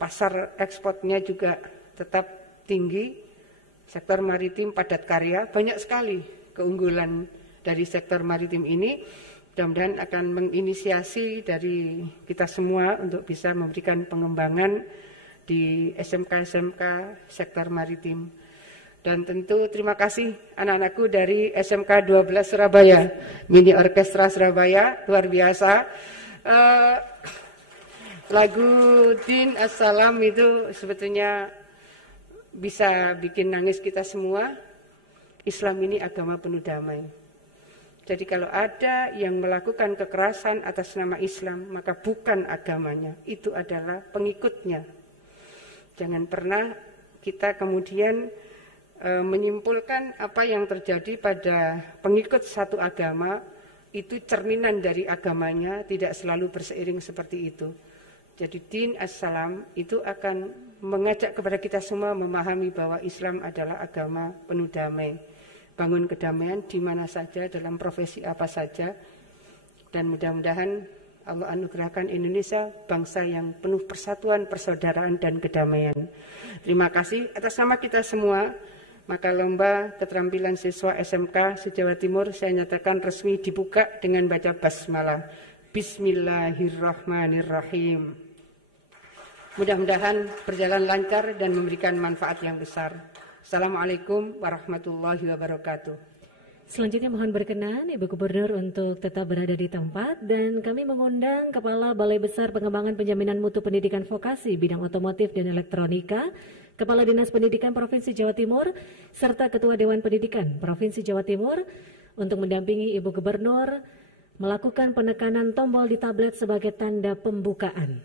pasar ekspornya juga tetap tinggi. Sektor maritim padat karya, banyak sekali keunggulan dari sektor maritim ini. Mudah-mudahan akan menginisiasi dari kita semua untuk bisa memberikan pengembangan di SMK-SMK sektor maritim. Dan tentu terima kasih anak-anakku dari SMK 12 Surabaya, Mini Orkestra Surabaya, luar biasa. Lagu Din Assalam itu sebetulnya bisa bikin nangis kita semua. Islam ini agama penuh damai. Jadi kalau ada yang melakukan kekerasan atas nama Islam, maka bukan agamanya, itu adalah pengikutnya. Jangan pernah kita kemudian menyimpulkan apa yang terjadi pada pengikut satu agama itu cerminan dari agamanya, tidak selalu berseiring seperti itu. Jadi din as-salam itu akan mengajak kepada kita semua memahami bahwa Islam adalah agama penuh damai. Bangun kedamaian di mana saja, dalam profesi apa saja. Dan mudah-mudahan Allah anugerahkan Indonesia bangsa yang penuh persatuan, persaudaraan, dan kedamaian. Terima kasih atas nama kita semua. Maka lomba keterampilan siswa SMK se-Jawa Timur saya nyatakan resmi dibuka dengan baca basmalah. Bismillahirrahmanirrahim. Mudah-mudahan berjalan lancar dan memberikan manfaat yang besar. Assalamualaikum warahmatullahi wabarakatuh. Selanjutnya mohon berkenan Ibu Gubernur untuk tetap berada di tempat dan kami mengundang Kepala Balai Besar Pengembangan Penjaminan Mutu Pendidikan Vokasi Bidang Otomotif dan Elektronika, Kepala Dinas Pendidikan Provinsi Jawa Timur, serta Ketua Dewan Pendidikan Provinsi Jawa Timur untuk mendampingi Ibu Gubernur melakukan penekanan tombol di tablet sebagai tanda pembukaan.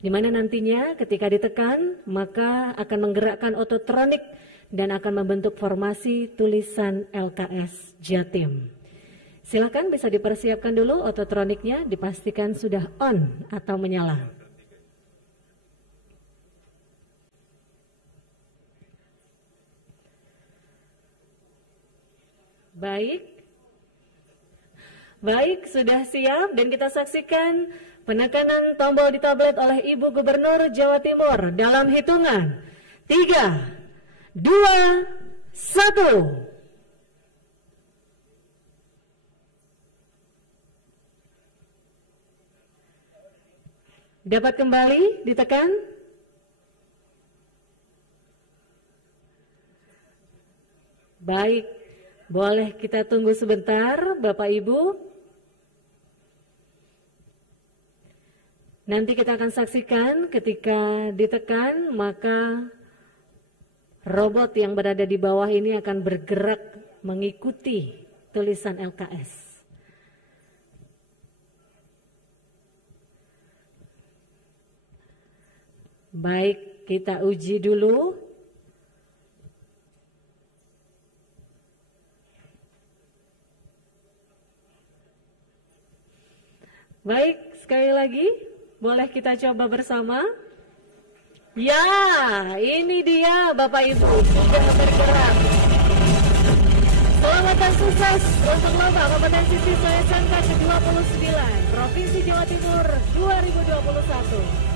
Di mana nantinya ketika ditekan maka akan menggerakkan ototronik dan akan membentuk formasi tulisan LKS Jatim. Silakan bisa dipersiapkan dulu ototroniknya, dipastikan sudah on atau menyala. Baik, Baik, sudah siap dan kita saksikan penekanan tombol di tablet oleh Ibu Gubernur Jawa Timur dalam hitungan 3, 2, 1. Dapat kembali ditekan? Baik, boleh kita tunggu sebentar Bapak Ibu. Nanti kita akan saksikan ketika ditekan maka robot yang berada di bawah ini akan bergerak mengikuti tulisan LKS. Baik, kita uji dulu. Baik, sekali lagi. Boleh kita coba bersama? Ya, ini dia Bapak Ibu sudah bergerak. Selamat dan sukses untuk lomba kompetensi siswa SMK ke-29 Provinsi Jawa Timur 2021.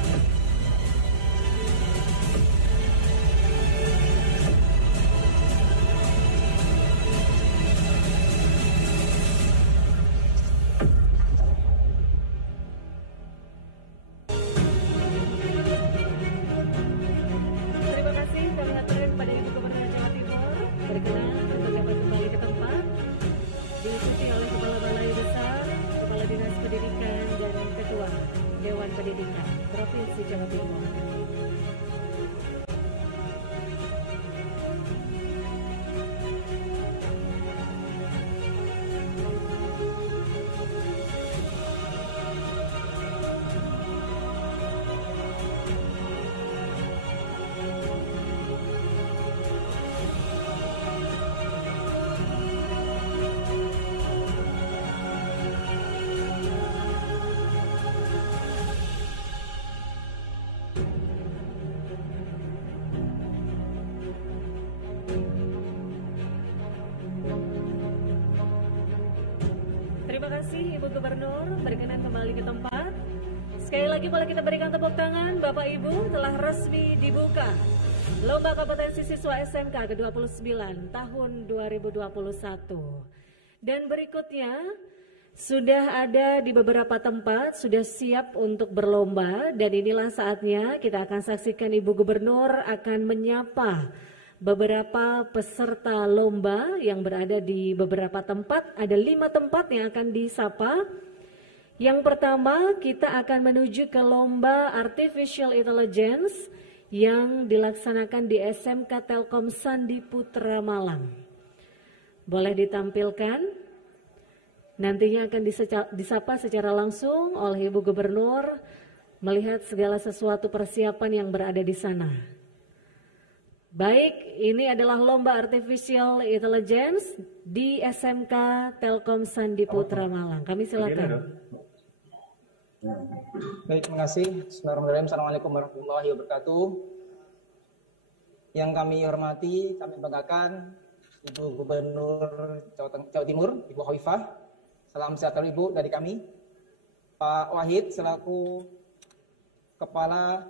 Terima kasih Ibu Gubernur, berkenan kembali ke tempat. Sekali lagi boleh kita berikan tepuk tangan, Bapak Ibu telah resmi dibuka Lomba Kompetensi Siswa SMK ke-29 tahun 2021. Dan berikutnya sudah ada di beberapa tempat, sudah siap untuk berlomba dan inilah saatnya kita akan saksikan Ibu Gubernur akan menyapa beberapa peserta lomba yang berada di beberapa tempat. Ada 5 tempat yang akan disapa. Yang pertama kita akan menuju ke lomba Artificial Intelligence yang dilaksanakan di SMK Telkom Sandi Putra Malang. Boleh ditampilkan? Nantinya akan disapa secara langsung oleh Ibu Gubernur melihat segala sesuatu persiapan yang berada di sana. Baik, ini adalah lomba Artificial Intelligence di SMK Telkom Sandi Putra Malang. Kami silakan. Baik, terima kasih. Bismillahirrahmanirrahim. Assalamualaikum warahmatullahi wabarakatuh. Yang kami hormati, kami banggakan Ibu Gubernur Jawa Timur, Ibu Khofifah. Salam sejahtera Ibu dari kami. Pak Wahid selaku Kepala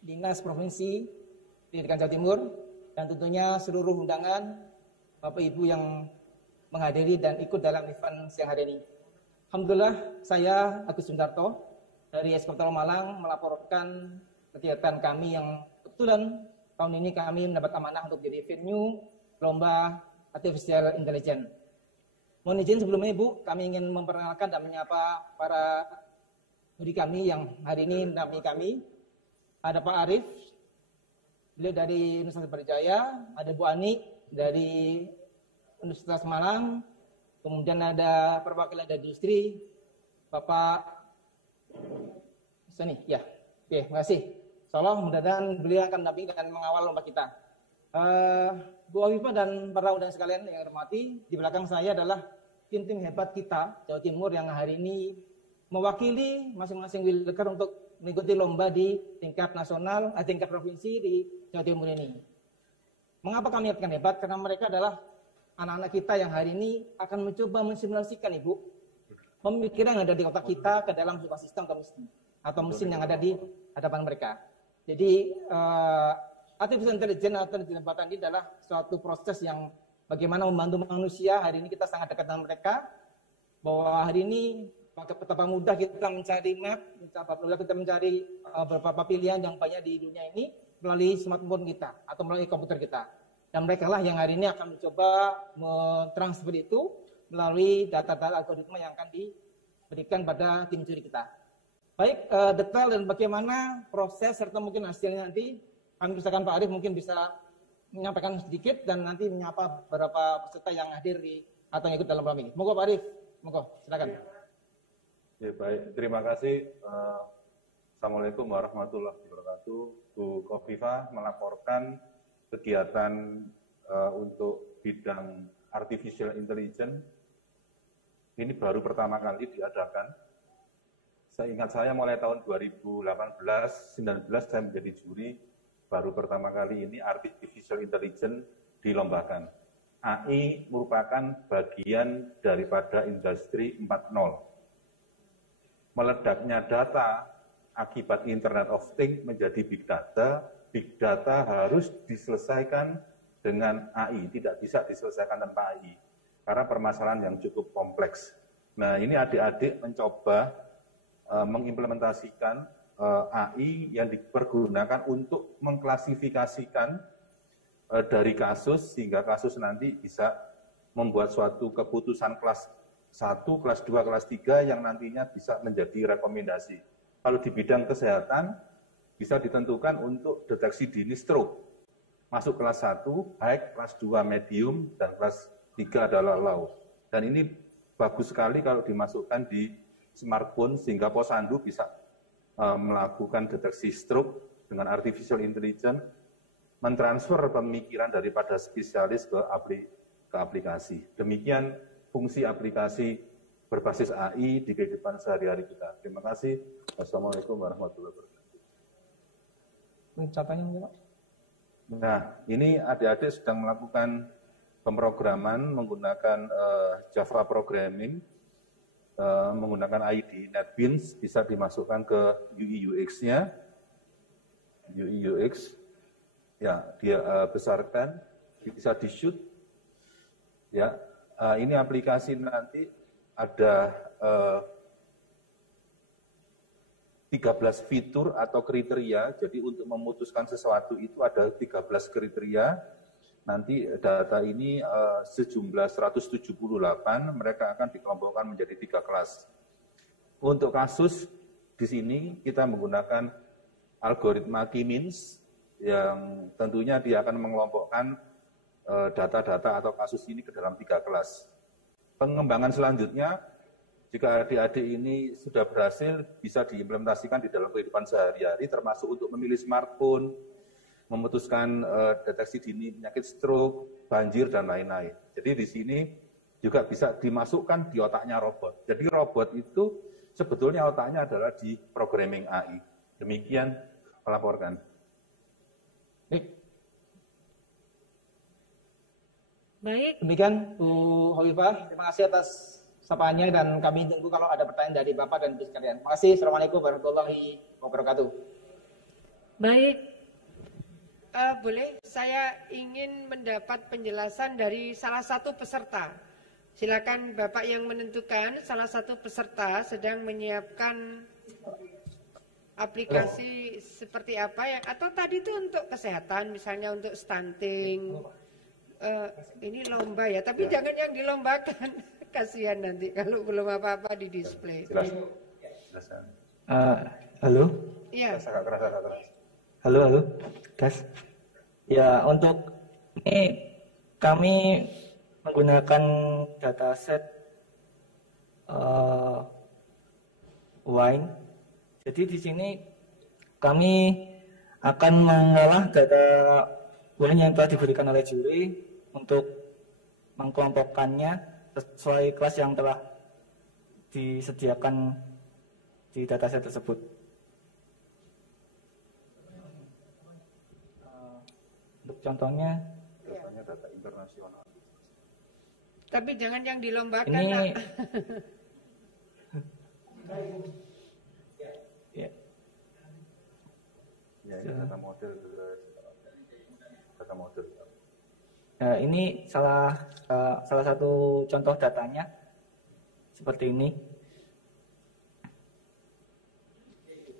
Dinas Provinsi Pendidikan Jawa Timur, dan tentunya seluruh undangan Bapak Ibu yang menghadiri dan ikut dalam event siang hari ini. Alhamdulillah, saya Agus Sundarto dari SMK Malang melaporkan kegiatan kami yang kebetulan tahun ini kami mendapat amanah untuk jadi venue lomba Artificial Intelligence. Mohon izin sebelumnya Ibu, kami ingin memperkenalkan dan menyapa para murid kami yang hari ini mendampingi kami. Ada Pak Arif, beliau dari Universitas Brawijaya, ada Bu Ani dari Universitas Malang, kemudian ada perwakilan dari industri, Bapak Sani, ya, oke, terima kasih. Insyaallah mudah-mudahan beliau akan mendampingi dan mengawal lomba kita. Bu Khofifah dan para undangan sekalian yang hormati, di belakang saya adalah tim-tim hebat kita Jawa Timur yang hari ini mewakili masing-masing wilker untuk mengikuti lomba di tingkat nasional, tingkat provinsi di Jawa Timur ini. Mengapa kami katakan hebat? Karena mereka adalah anak-anak kita yang hari ini akan mencoba mensimulasikan Ibu pemikiran yang ada di otak kita ke dalam sebuah sistem atau mesin yang ada di hadapan mereka. Jadi artificial intelligence atau intelligence buatan ini adalah suatu proses yang bagaimana membantu manusia. Hari ini kita sangat dekat dengan mereka, bahwa hari ini betapa mudah kita mencari map, betapa mudah kita mencari beberapa pilihan yang banyak di dunia ini melalui smartphone kita atau melalui komputer kita. Dan mereka lah yang hari ini akan mencoba mentransfer itu melalui data-data algoritma yang akan diberikan pada tim curi kita. Baik, detail dan bagaimana proses serta mungkin hasilnya nanti kami persilakan Pak Arief mungkin bisa menyampaikan sedikit dan nanti menyapa beberapa peserta yang hadir atau yang ikut dalam program ini. Monggo Pak Arief, monggo silakan. Ya, baik, terima kasih. Assalamualaikum warahmatullahi wabarakatuh. Bu Kofifa melaporkan kegiatan untuk bidang artificial intelligence ini baru pertama kali diadakan. Seingat saya mulai tahun 2018-19 saya menjadi juri, baru pertama kali ini artificial intelligence dilombakan. AI merupakan bagian daripada industri 4.0. Meledaknya data akibat Internet of Things menjadi big data harus diselesaikan dengan AI, tidak bisa diselesaikan tanpa AI, karena permasalahan yang cukup kompleks. Nah, ini adik-adik mencoba mengimplementasikan AI yang dipergunakan untuk mengklasifikasikan dari kasus, sehingga kasus nanti bisa membuat suatu keputusan kelas 1, kelas 2, kelas 3 yang nantinya bisa menjadi rekomendasi. Kalau di bidang kesehatan, bisa ditentukan untuk deteksi dini stroke. Masuk kelas 1, high, kelas 2, medium, dan kelas 3 adalah low. Dan ini bagus sekali kalau dimasukkan di smartphone, sehingga posyandu bisa melakukan deteksi stroke dengan artificial intelligence, mentransfer pemikiran daripada spesialis ke aplikasi. Demikian fungsi aplikasi berbasis AI di kehidupan sehari-hari kita. Terima kasih. Wassalamualaikum warahmatullahi wabarakatuh. Nah, ini adik-adik sedang melakukan pemrograman menggunakan Java Programming, menggunakan ID NetBeans, bisa dimasukkan ke UI UX-nya, UI UX, ya dia besarkan, bisa di-shoot, ya. Ini aplikasi nanti ada 13 fitur atau kriteria, jadi untuk memutuskan sesuatu itu ada 13 kriteria. Nanti data ini sejumlah 178, mereka akan dikelompokkan menjadi 3 kelas. Untuk kasus, di sini kita menggunakan algoritma K-means, yang tentunya dia akan mengelompokkan data-data atau kasus ini ke dalam 3 kelas. Pengembangan selanjutnya, jika adik-adik ini sudah berhasil, bisa diimplementasikan di dalam kehidupan sehari-hari, termasuk untuk memilih smartphone, memutuskan deteksi dini penyakit stroke, banjir, dan lain-lain. Jadi di sini juga bisa dimasukkan di otaknya robot. Jadi robot itu sebetulnya otaknya adalah di programming AI. Demikian melaporkan. Baik. Demikian Bu Hovifah, terima kasih atas sapaannya dan kami tunggu kalau ada pertanyaan dari Bapak dan Ibu sekalian. Terima kasih. Assalamualaikum warahmatullahi wabarakatuh. Baik. Boleh, saya ingin mendapat penjelasan dari salah satu peserta. Silakan Bapak yang menentukan. Salah satu peserta sedang menyiapkan aplikasi seperti apa, atau tadi itu untuk kesehatan, misalnya untuk stunting. Ini lomba ya, tapi jangan yang dilombakan. Kasihan nanti kalau belum apa-apa di display. Halo. Iya. Halo, tes. Ya, untuk ini kami menggunakan dataset wine. Jadi di sini kami akan mengolah data wine yang telah diberikan oleh juri untuk mengkelompokkannya sesuai kelas yang telah disediakan di dataset tersebut. Untuk contohnya, data internasional. Tapi jangan yang dilombakan. Ini Ya. Ya, ini data model. Ini salah satu contoh datanya seperti ini.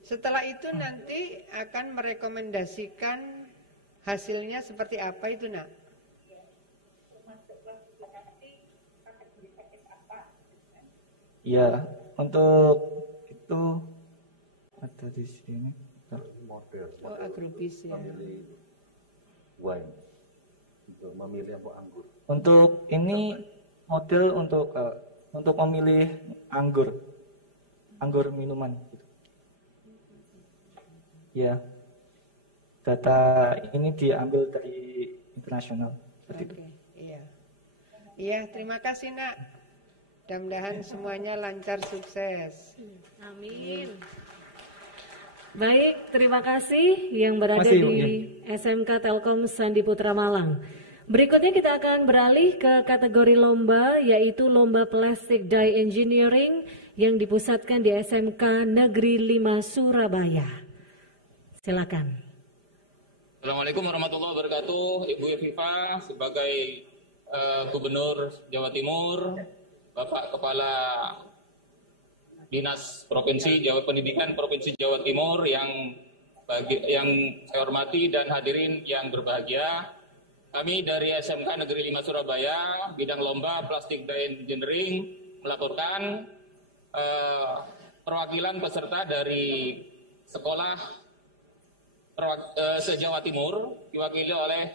Setelah itu nanti akan merekomendasikan hasilnya seperti apa itu, Nak? Ya, untuk itu ada di sini. Model. Oh, agrobis ya. Memilih wine. Untuk memilih anggur. Untuk ini model untuk memilih anggur minuman. Ya, data ini diambil dari internasional. Oke, iya. Iya, terima kasih, Nak. Mudah-mudahan semuanya lancar, sukses. Amin. Baik, terima kasih yang berada di SMK Telkom Sandi Putra Malang. Berikutnya kita akan beralih ke kategori lomba, yaitu lomba Plastic Dye Engineering yang dipusatkan di SMK Negeri 5 Surabaya. Silakan. Assalamualaikum warahmatullahi wabarakatuh. Ibu Eviva sebagai Gubernur Jawa Timur, Bapak Kepala Dinas Provinsi Pendidikan Provinsi Jawa Timur yang saya hormati dan hadirin yang berbahagia. Kami dari SMK Negeri 5 Surabaya, bidang lomba Plastic Dye Engineering melaporkan perwakilan peserta dari sekolah se-Jawa Timur diwakili oleh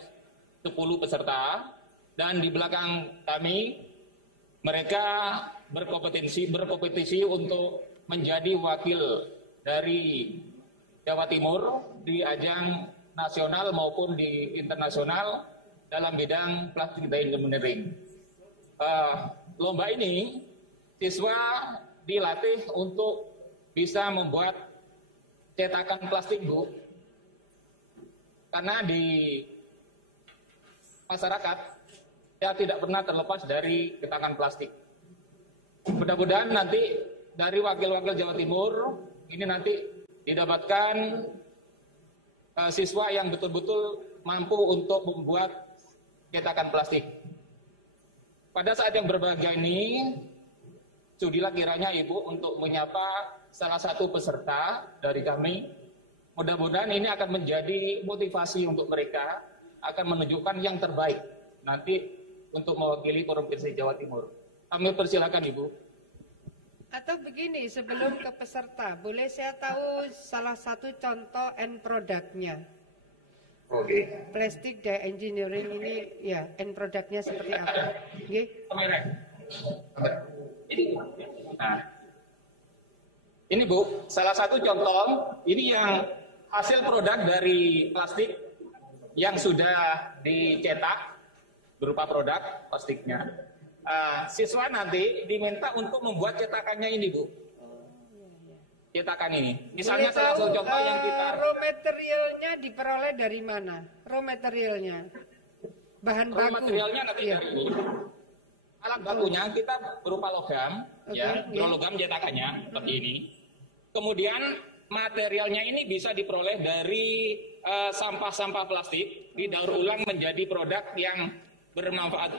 10 peserta, dan di belakang kami mereka berkompetisi untuk menjadi wakil dari Jawa Timur di ajang nasional maupun di internasional dalam bidang Plastic Dye Engineering. Lomba ini siswa dilatih untuk bisa membuat cetakan plastik, Bu. Karena di masyarakat ya tidak pernah terlepas dari cetakan plastik. Mudah-mudahan nanti dari wakil-wakil Jawa Timur ini nanti didapatkan siswa yang betul-betul mampu untuk membuat cetakan plastik. Pada saat yang berbahagia ini, sudilah kiranya Ibu untuk menyapa salah satu peserta dari kami. Mudah-mudahan ini akan menjadi motivasi untuk mereka, akan menunjukkan yang terbaik nanti untuk mewakili Provinsi Jawa Timur. Kami persilakan Ibu. Atau begini, sebelum ke peserta, boleh saya tahu salah satu contoh end product-nya? Oke. Plastic Dye Engineering ini ya end product-nya seperti apa? Nggih. Nah, ini Bu, salah satu contoh ini yang hasil produk dari plastik yang sudah dicetak berupa produk plastiknya. Siswa nanti diminta untuk membuat cetakannya ini, Bu. Cetakan ini. Misalnya salah satu contoh yang kita raw materialnya diperoleh dari mana? Raw materialnya. Bahan baku. Raw materialnya nanti dari ini. Alat bakunya kita berupa logam, logam cetakannya seperti ini. Kemudian materialnya ini bisa diperoleh dari sampah-sampah plastik, didaur ulang menjadi produk yang bermanfaat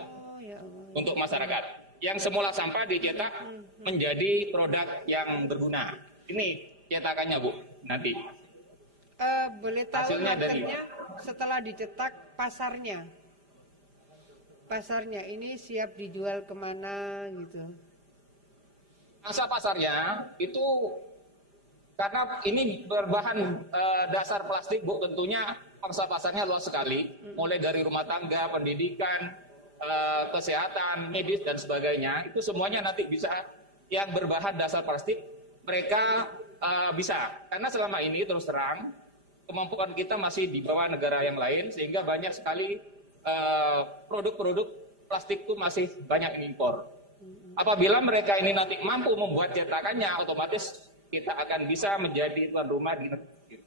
untuk masyarakat. Yang semula sampah dicetak menjadi produk yang berguna. Ini cetakannya, Bu, nanti. Boleh tahu hasilnya setelah dicetak pasarnya? Pasarnya ini siap dijual kemana gitu? Masa pasarnya itu karena ini berbahan dasar plastik, Bu, tentunya pangsa pasarnya luas sekali, mulai dari rumah tangga, pendidikan, kesehatan, medis dan sebagainya. Itu semuanya nanti bisa yang berbahan dasar plastik mereka bisa. Karena selama ini terus terang kemampuan kita masih di bawah negara yang lain, sehingga banyak sekali produk-produk plastik itu masih banyak impor. Apabila mereka ini nanti mampu membuat cetakannya, otomatis kita akan bisa menjadi tuan rumah di negeri.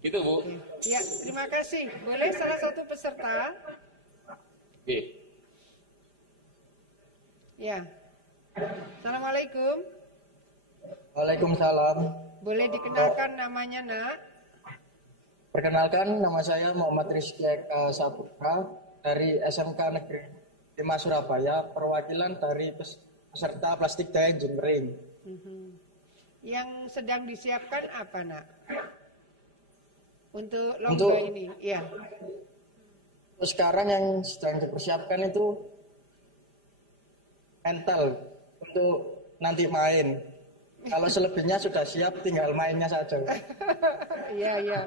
Itu, Bu. Ya, terima kasih. Boleh salah satu peserta? Oke. Ya. Assalamualaikum. Waalaikumsalam. Boleh dikenalkan namanya, Nak? Perkenalkan, nama saya Muhammad Rizky Saputra dari SMK Negeri 5 Surabaya, perwakilan dari peserta Plastik Dye Engineering. Yang sedang disiapkan apa, Nak? Untuk lomba ini, ya. Sekarang yang sedang dipersiapkan itu mental untuk nanti main. Kalau selebihnya sudah siap, tinggal mainnya saja. Iya, iya.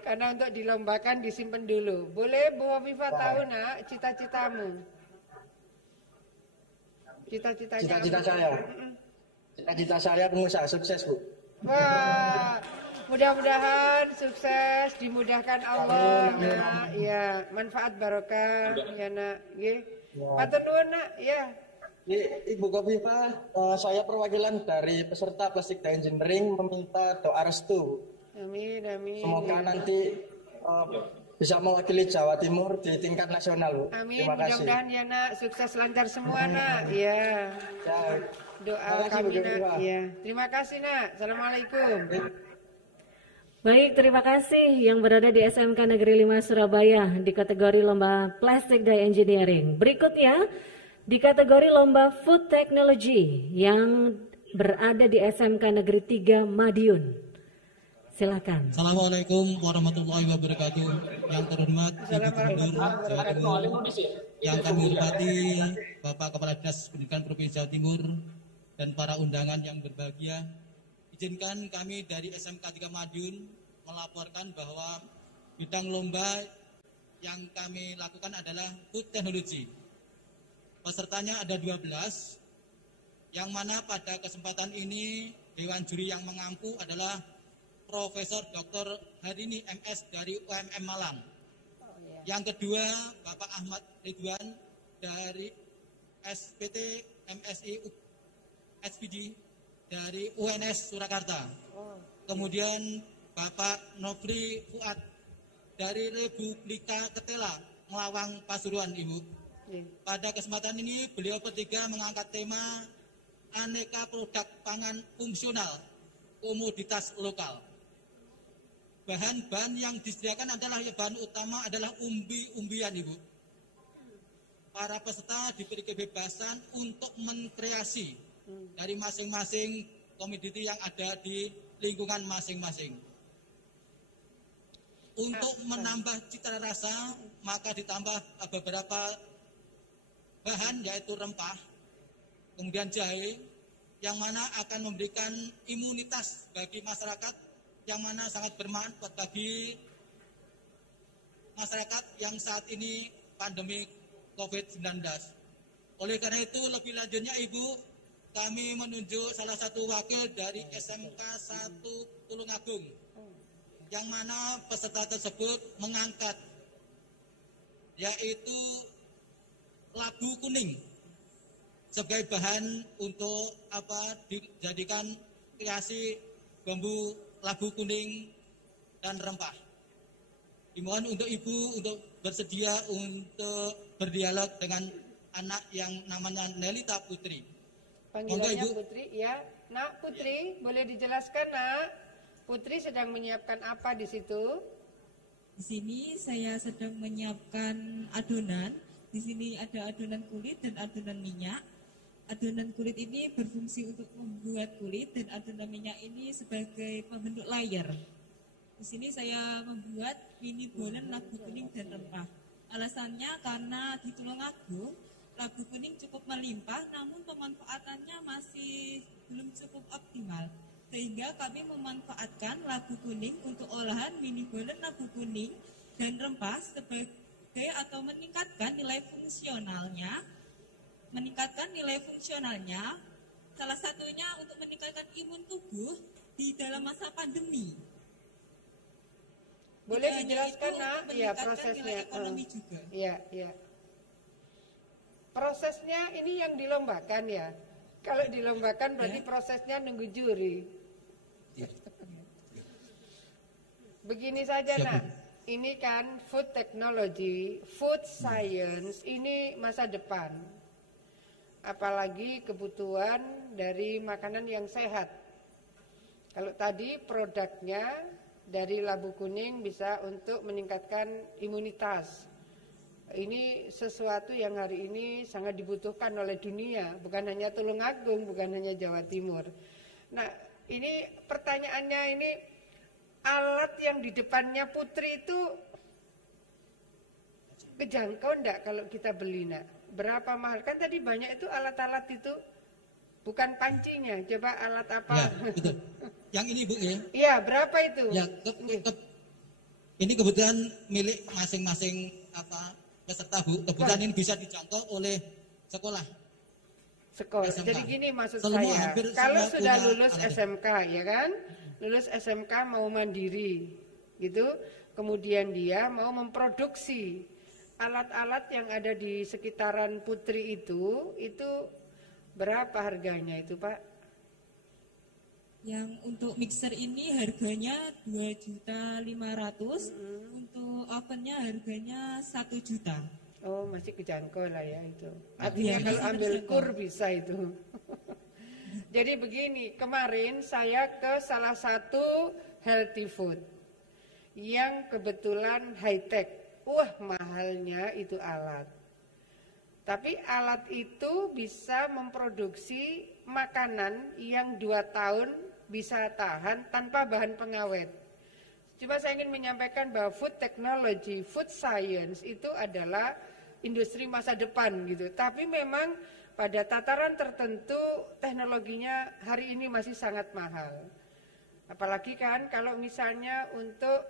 Karena untuk dilombakan disimpan dulu. Boleh Bu Hovifa tahu, Nak, cita-citamu? Cita-cita saya. Cita-cita saya pengusaha sukses, Bu. Wah, mudah-mudahan sukses, dimudahkan Allah, Nak. Ya, manfaat barokah, ya, Nak. Nggih. Matur nuwun, Nak. Ya. Ibu Hovifa, saya perwakilan dari peserta Plastik Dye Engineering meminta doa restu. Amin, amin. Semoga nanti bisa mewakili Jawa Timur di tingkat nasional, Bu. Amin, Terima kasih. mudah-mudahan ya, Nak, sukses lancar semua, Nak. Ya. Doa kami, Nak. Ya. Terima kasih, Nak. Assalamualaikum. Baik, terima kasih yang berada di SMK Negeri 5 Surabaya di kategori lomba Plastic Dye Engineering. Berikutnya di kategori lomba Food Technology yang berada di SMK Negeri 3 Madiun. Silakan. Assalamualaikum warahmatullahi wabarakatuh. Yang terhormat Ibu Gubernur Jawa Timur, yang kami hormati Bapak Kepala Dinas Pendidikan Provinsi Jawa Timur dan para undangan yang berbahagia. Izinkan kami dari SMK 3 Madiun melaporkan bahwa bidang lomba yang kami lakukan adalah Food Technology. Pesertanya ada 12, yang mana pada kesempatan ini Dewan Juri yang mengampu adalah Profesor Dr. Harini MS dari UMM Malang. Yang kedua, Bapak Ahmad Ridwan dari SPT MSI SPD dari UNS Surakarta. Kemudian Bapak Nofri Fuad dari Republika Ketela, Melawang, Pasuruan, Ibu. Pada kesempatan ini beliau bertiga mengangkat tema aneka produk pangan fungsional, komoditas lokal. Bahan-bahan yang disediakan adalah bahan utama adalah umbi-umbian, Ibu. Para peserta diberi kebebasan untuk mengkreasi dari masing-masing komoditi yang ada di lingkungan masing-masing. Untuk menambah cita rasa, maka ditambah beberapa bahan yaitu rempah, kemudian jahe, yang mana akan memberikan imunitas bagi masyarakat, yang mana sangat bermanfaat bagi masyarakat yang saat ini pandemi COVID-19. Oleh karena itu, lebih lanjutnya Ibu, kami menunjuk salah satu wakil dari SMK 1 Tulungagung, yang mana peserta tersebut mengangkat yaitu labu kuning sebagai bahan untuk dijadikan kreasi bambu labu kuning dan rempah. Dimohon untuk Ibu untuk bersedia untuk berdialog dengan anak yang namanya Nelita Putri. Panggilannya Putri, ya. Nak Putri, boleh dijelaskan, Nak? Putri sedang menyiapkan apa di situ? Di sini saya sedang menyiapkan adonan. Di sini ada adonan kulit dan adonan minyak. Adonan kulit ini berfungsi untuk membuat kulit dan adonan minyak ini sebagai pembentuk layer. Di sini saya membuat mini bolen labu kuning dan rempah. Alasannya karena di Tulungagung labu kuning cukup melimpah, namun pemanfaatannya masih belum cukup optimal. Sehingga kami memanfaatkan labu kuning untuk olahan mini bolen labu kuning dan rempah sebagai atau meningkatkan nilai fungsionalnya. Salah satunya untuk meningkatkan imun tubuh di dalam masa pandemi. Boleh dijelaskan, Nak? Iya, prosesnya. Ekonomi juga. Iya, iya. Prosesnya ini yang dilombakan ya. Kalau dilombakan berarti prosesnya nunggu juri. Begini saja, Nak. Ini kan food technology, food science, ini masa depan. Apalagi kebutuhan dari makanan yang sehat. Kalau tadi produknya dari labu kuning bisa untuk meningkatkan imunitas. Ini sesuatu yang hari ini sangat dibutuhkan oleh dunia, bukan hanya Tulungagung, bukan hanya Jawa Timur. Nah, ini pertanyaannya ini, alat yang di depannya Putri itu kejangkau enggak kalau kita beli, nak? Berapa mahal? Kan tadi banyak itu alat-alat itu, bukan pancinya. Coba alat apa? Ya, itu. Yang ini Bu ya? Iya, berapa itu? Ya, ini kebetulan milik masing-masing peserta Bu. Kebetulan ini bisa dijangkau oleh sekolah. Sekolah. SMK. Jadi gini maksud Semua, saya, semua kalau sudah punya lulus alat. SMK, ya kan? Lulus SMK mau mandiri, gitu. Kemudian dia mau memproduksi alat-alat yang ada di sekitaran Putri itu berapa harganya itu, Pak? Yang untuk mixer ini harganya 2.500.000, untuk ovennya harganya 1 juta. Oh, masih kejangkau lah ya itu. Artinya kalau ambil kur bisa itu. Jadi begini, kemarin saya ke salah satu healthy food yang kebetulan high tech. Wah, mahalnya itu alat. Tapi alat itu bisa memproduksi makanan yang 2 tahun bisa tahan tanpa bahan pengawet. Cuma saya ingin menyampaikan bahwa food technology, food science itu adalah industri masa depan gitu. Tapi memang pada tataran tertentu teknologinya hari ini masih sangat mahal. Apalagi kan kalau misalnya untuk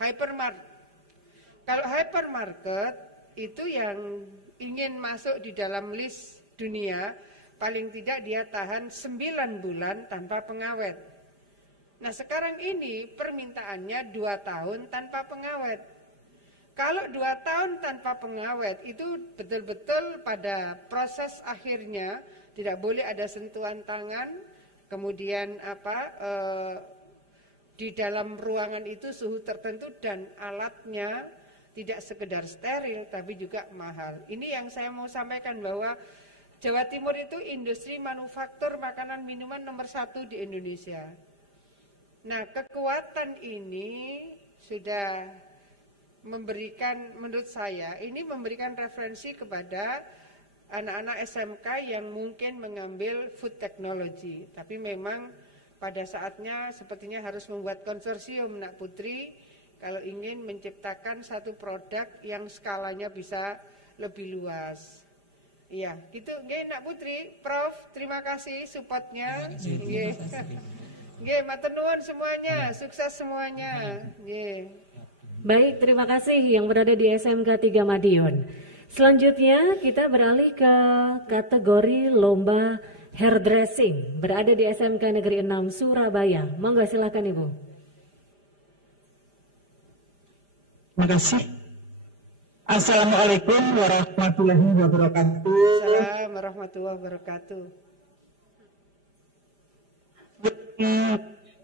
hypermarket. Kalau hypermarket itu yang ingin masuk di dalam list dunia, paling tidak dia tahan 9 bulan tanpa pengawet. Nah sekarang ini permintaannya 2 tahun tanpa pengawet. Kalau 2 tahun tanpa pengawet itu betul-betul pada proses akhirnya tidak boleh ada sentuhan tangan, kemudian di dalam ruangan itu suhu tertentu dan alatnya tidak sekedar steril tapi juga mahal. Ini yang saya mau sampaikan bahwa Jawa Timur itu industri manufaktur makanan minuman nomor 1 di Indonesia. Nah, kekuatan ini sudah memberikan, menurut saya, ini memberikan referensi kepada anak-anak SMK yang mungkin mengambil food technology. Tapi memang pada saatnya sepertinya harus membuat konsorsium, Nak Putri, kalau ingin menciptakan satu produk yang skalanya bisa lebih luas. Iya, gitu nggih Nak Putri, Prof, terima kasih supportnya. Nggih. Nggih, matur nuwun semuanya, sukses semuanya. Nggih. Baik, terima kasih yang berada di SMK 3 Madiun. Selanjutnya kita beralih ke kategori lomba hairdressing, berada di SMK Negeri 6 Surabaya. Monggo silakan Ibu. Terima kasih. Assalamualaikum warahmatullahi wabarakatuh. Assalamualaikum warahmatullahi wabarakatuh.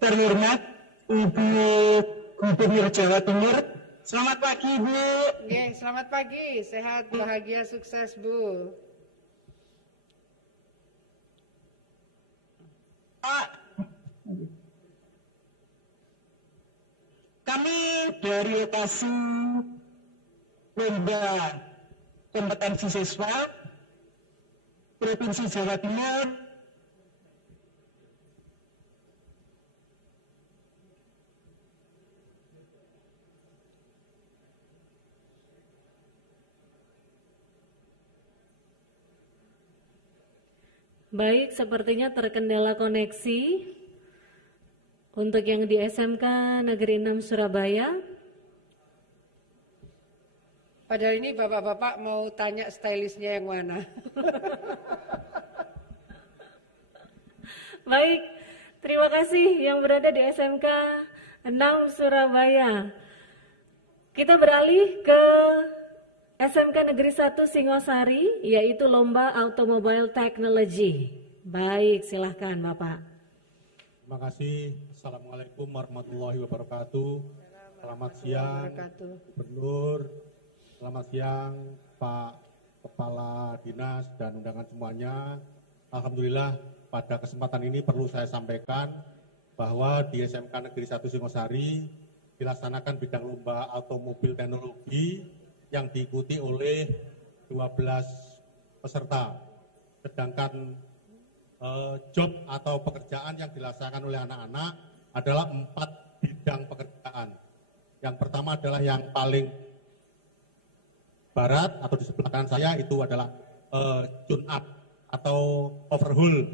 Terhormat Ibu Gubernur Jawa Timur. Selamat pagi, Bu. Nggih, selamat pagi. Sehat, bahagia, sukses, Bu. Kami dari lokasi lomba kompetensi siswa Provinsi Jawa Timur Baik, sepertinya terkendala koneksi untuk yang di SMK Negeri 6 Surabaya. Padahal ini bapak-bapak mau tanya stylistnya yang mana. Baik, terima kasih yang berada di SMK 6 Surabaya. Kita beralih ke SMK Negeri 1 Singosari, yaitu Lomba Automobile Technology. Baik, silahkan Bapak. Terima kasih. Assalamualaikum warahmatullahi wabarakatuh. Selamat siang Gubernur, selamat siang Pak Kepala Dinas dan undangan semuanya. Alhamdulillah pada kesempatan ini perlu saya sampaikan bahwa di SMK Negeri 1 Singosari dilaksanakan bidang lomba automobil teknologi yang diikuti oleh 12 peserta. Sedangkan job atau pekerjaan yang dilaksanakan oleh anak-anak adalah 4 bidang pekerjaan. Yang pertama adalah yang paling barat atau di sebelah kanan saya itu adalah tune up atau overhaul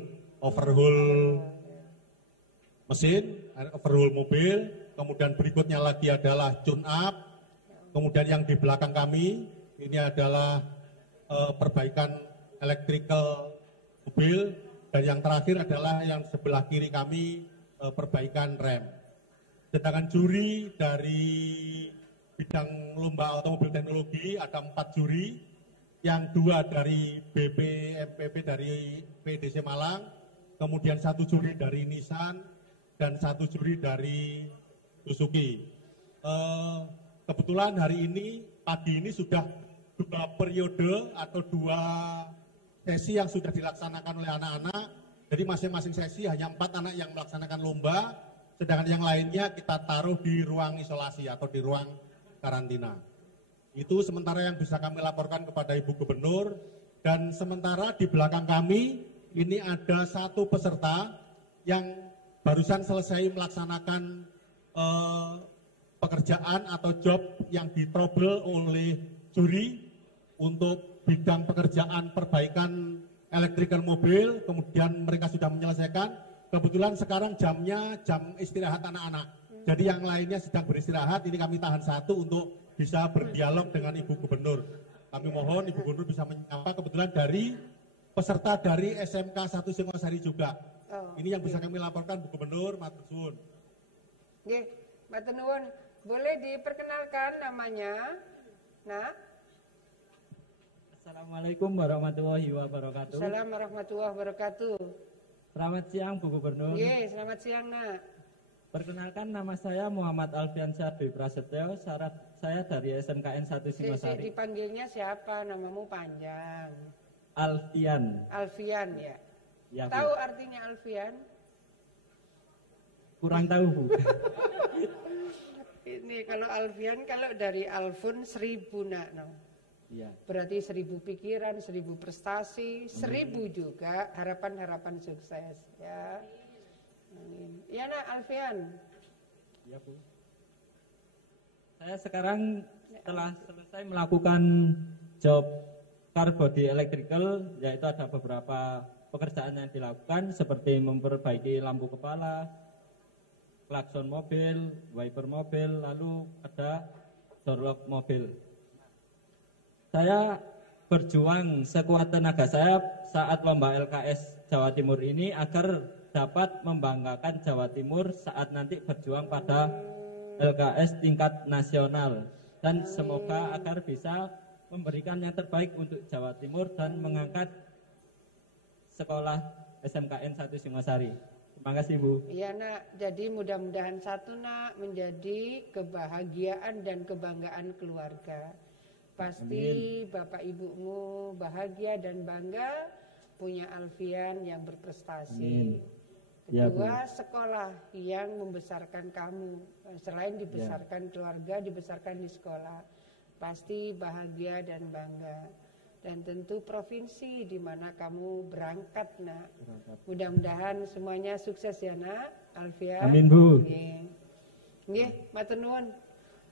mesin, overhaul mobil. Kemudian berikutnya lagi adalah tune up. Kemudian yang di belakang kami ini adalah perbaikan electrical mobil. Dan yang terakhir adalah yang sebelah kiri kami perbaikan rem. Sedangkan juri dari bidang lomba automobil teknologi ada 4 juri, yang 2 dari BPMPP dari PDC Malang, kemudian 1 juri dari Nissan, dan 1 juri dari Suzuki. Kebetulan hari ini, pagi ini sudah 2 periode atau 2 sesi yang sudah dilaksanakan oleh anak-anak. Jadi masing-masing sesi hanya 4 anak yang melaksanakan lomba, sedangkan yang lainnya kita taruh di ruang isolasi atau di ruang karantina. Itu sementara yang bisa kami laporkan kepada Ibu Gubernur. Dan sementara di belakang kami ini ada 1 peserta yang barusan selesai melaksanakan pekerjaan atau job yang ditrouble oleh juri untuk bidang pekerjaan perbaikan electrical mobil. Kemudian mereka sudah menyelesaikan. Kebetulan sekarang jamnya jam istirahat anak-anak. Jadi yang lainnya sedang beristirahat. Ini kami tahan 1 untuk bisa berdialog dengan Ibu Gubernur. Kami mohon Ibu Gubernur bisa menyapa, kebetulan dari peserta dari SMK 1 Singosari juga. Ini yang bisa kami laporkan, Bu Gubernur. Matur suwun. Nggih, matur nuwun. Boleh diperkenalkan namanya? Nah. Assalamualaikum warahmatullahi wabarakatuh. Assalamualaikum warahmatullahi wabarakatuh. Selamat siang Bu Gubernur. Iya, selamat siang Nak. Perkenalkan, nama saya Muhammad Alfiansyah Dwi Prasetyo. Saya dari SMKN 1 Singosari. Dipanggilnya siapa? Namamu panjang. Alfian. Alfian ya. Ya, Bu. Tahu artinya Alfian? Kurang tahu, Bu. Ini kalau Alfian, kalau dari Alfun 1000 Nak. No. Ya. Berarti 1000 pikiran, 1000 prestasi, 1000 juga harapan-harapan sukses ya. Amin. Ya Nak Alfian. Ya Bu. Saya sekarang telah selesai melakukan job car body electrical, yaitu ada beberapa pekerjaan yang dilakukan seperti memperbaiki lampu kepala, klakson mobil, wiper mobil, lalu ada door lock mobil. Saya berjuang sekuat tenaga saya saat lomba LKS Jawa Timur ini agar dapat membanggakan Jawa Timur saat nanti berjuang pada LKS tingkat nasional. Dan semoga agar bisa memberikan yang terbaik untuk Jawa Timur dan mengangkat sekolah SMKN 1 Singosari. Terima kasih Bu. Iya Nak, jadi mudah-mudahan satu Nak menjadi kebahagiaan dan kebanggaan keluarga. Pasti Amin. Bapak Ibumu bahagia dan bangga punya Alfian yang berprestasi. Amin. Kedua, sekolah yang membesarkan kamu. Selain dibesarkan keluarga, dibesarkan di sekolah. Pasti bahagia dan bangga. Dan tentu provinsi di mana kamu berangkat Nak. Mudah-mudahan semuanya sukses ya Nak, Alfian. Amin Bu. Nggih, matur nuwun.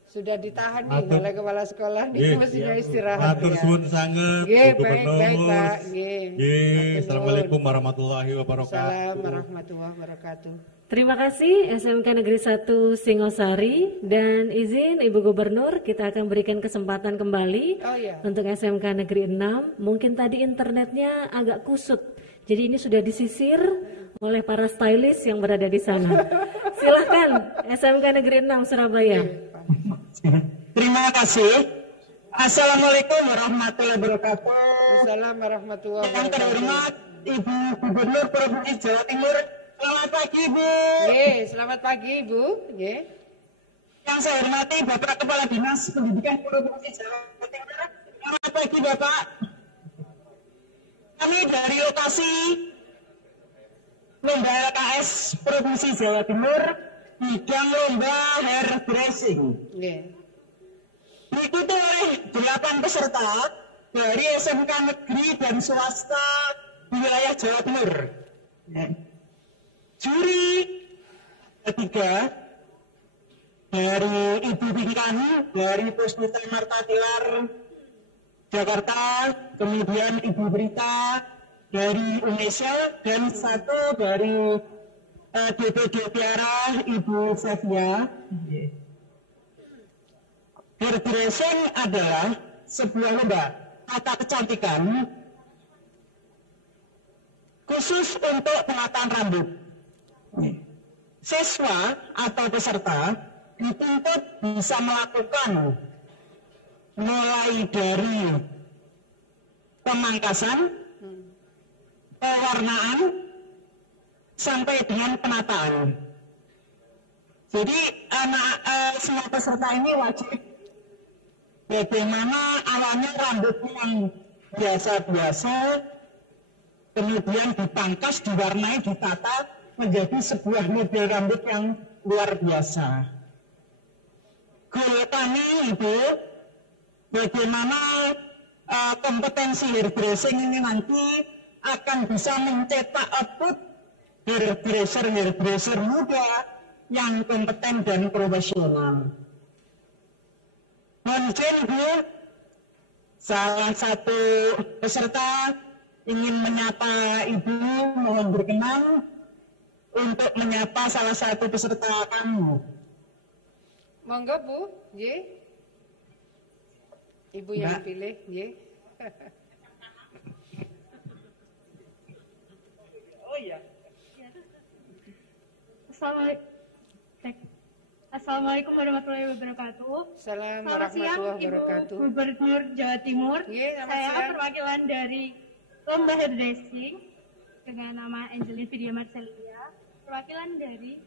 Sudah ditahan nih oleh kepala sekolah nih, mestinya istirahat. Matur suwun sanget, Bu Gubernur. Baik Pak. Assalamualaikum warahmatullahi wabarakatuh. Assalamualaikum warahmatullahi wabarakatuh. Terima kasih SMK Negeri 1 Singosari, dan izin Ibu Gubernur kita akan berikan kesempatan kembali untuk SMK Negeri 6. Mungkin tadi internetnya agak kusut, jadi ini sudah disisir oleh para stylist yang berada di sana. Silahkan SMK Negeri 6 Surabaya. Terima kasih. Assalamualaikum warahmatullahi wabarakatuh. Assalamualaikum warahmatullahi wabarakatuh. Yang terhormat Ibu Gubernur Provinsi Jawa Timur. Selamat pagi Bu. Selamat pagi Bu. Yang saya hormati Bapak Kepala Dinas Pendidikan Provinsi Jawa Timur. Selamat pagi Bapak. Kami dari lokasi lomba LKS Provinsi Jawa Timur bidang lomba hairdressing. Diikuti oleh 8 peserta dari SMK negeri dan swasta di wilayah Jawa Timur. Juri ketiga dari Ibu Pinkan dari Puspita Marta Tilar Jakarta, kemudian Ibu Berita dari Unesel, dan satu dari DPD Tiara Ibu Sofia. Hairdressing adalah sebuah lomba tata kecantikan khusus untuk penataan rambut. Siswa atau peserta dituntut bisa melakukan mulai dari pemangkasan, pewarnaan, sampai dengan penataan. Jadi semua peserta ini wajib bagaimana awalnya rambutnya yang biasa-biasa, kemudian dipangkas, diwarnai, ditata menjadi sebuah model rambut yang luar biasa. Goal kami Ibu, bagaimana kompetensi hairdressing ini nanti akan bisa mencetak output hairdresser muda yang kompeten dan profesional. Mohon izin Bu, salah satu peserta ingin menyapa Ibu, mohon berkenan untuk menyapa salah satu peserta kamu. Monggo Bu, nggih. Ibu yang pilih, nggih. Oh iya. Assalamualaikum warahmatullahi wabarakatuh. Selamat siang Ibu Gubernur Jawa Timur. Saya perwakilan dari lomba hairdressing dengan nama Angelin Vidya Marcelia, perwakilan dari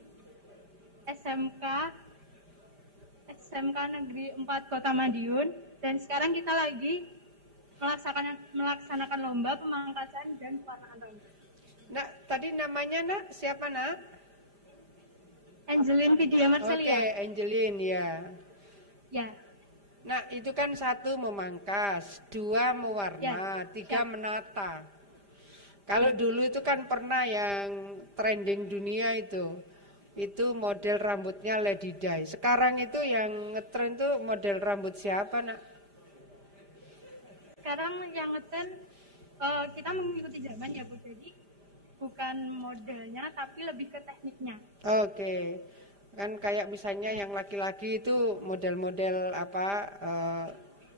SMK Negeri 4 Kota Madiun, dan sekarang kita lagi melaksanakan lomba pemangkasan dan pewarnaan rambut. Nak, tadi namanya Nak siapa Nak? Angelin Vidya Marcelia. Oke, Angelin ya. Ya. Nah, itu kan 1 memangkas, 2 mewarna, 3 menata. Kalau dulu itu kan pernah yang trending dunia itu model rambutnya Lady Di. Sekarang itu yang ngetren tuh model rambut siapa Nak? Sekarang yang ngetren kita mengikuti zaman ya Bu, jadi bukan modelnya tapi lebih ke tekniknya. Oke. Kan kayak misalnya yang laki-laki itu model-model apa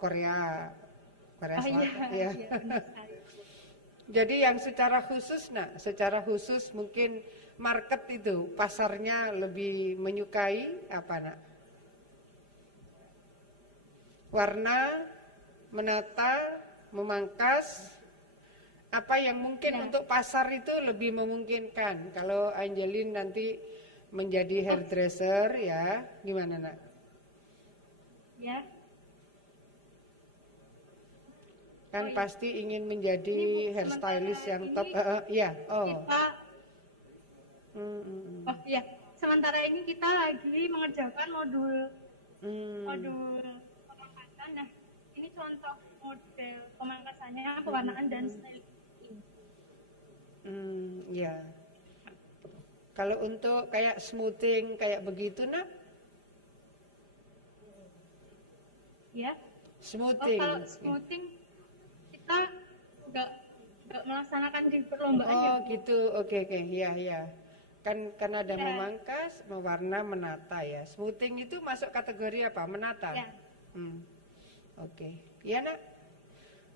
Korea Selatan ya. Jadi yang secara khusus secara khusus mungkin market itu pasarnya lebih menyukai apa Nak? Warna, menata, memangkas, apa yang mungkin untuk pasar itu lebih memungkinkan. Kalau Angelin nanti menjadi hairdresser ya, gimana Nak? Ya. Kan pasti ingin menjadi hairstylist yang top. Iya. Ya. Sementara ini kita lagi mengerjakan modul pemangkasan. Nah, ini contoh model pemangkasannya, pewarnaan dan styling. Ya. Kalau untuk kayak smoothing kayak begitu Nak? Ya. Smoothing. Kalau smoothing kita nggak melaksanakan di perlombaan ya. Gitu. Oke. Ya. Kan ada memangkas, mewarna, menata ya. Smoothing itu masuk kategori apa? Menata. Ya. Oke. Ya Nak.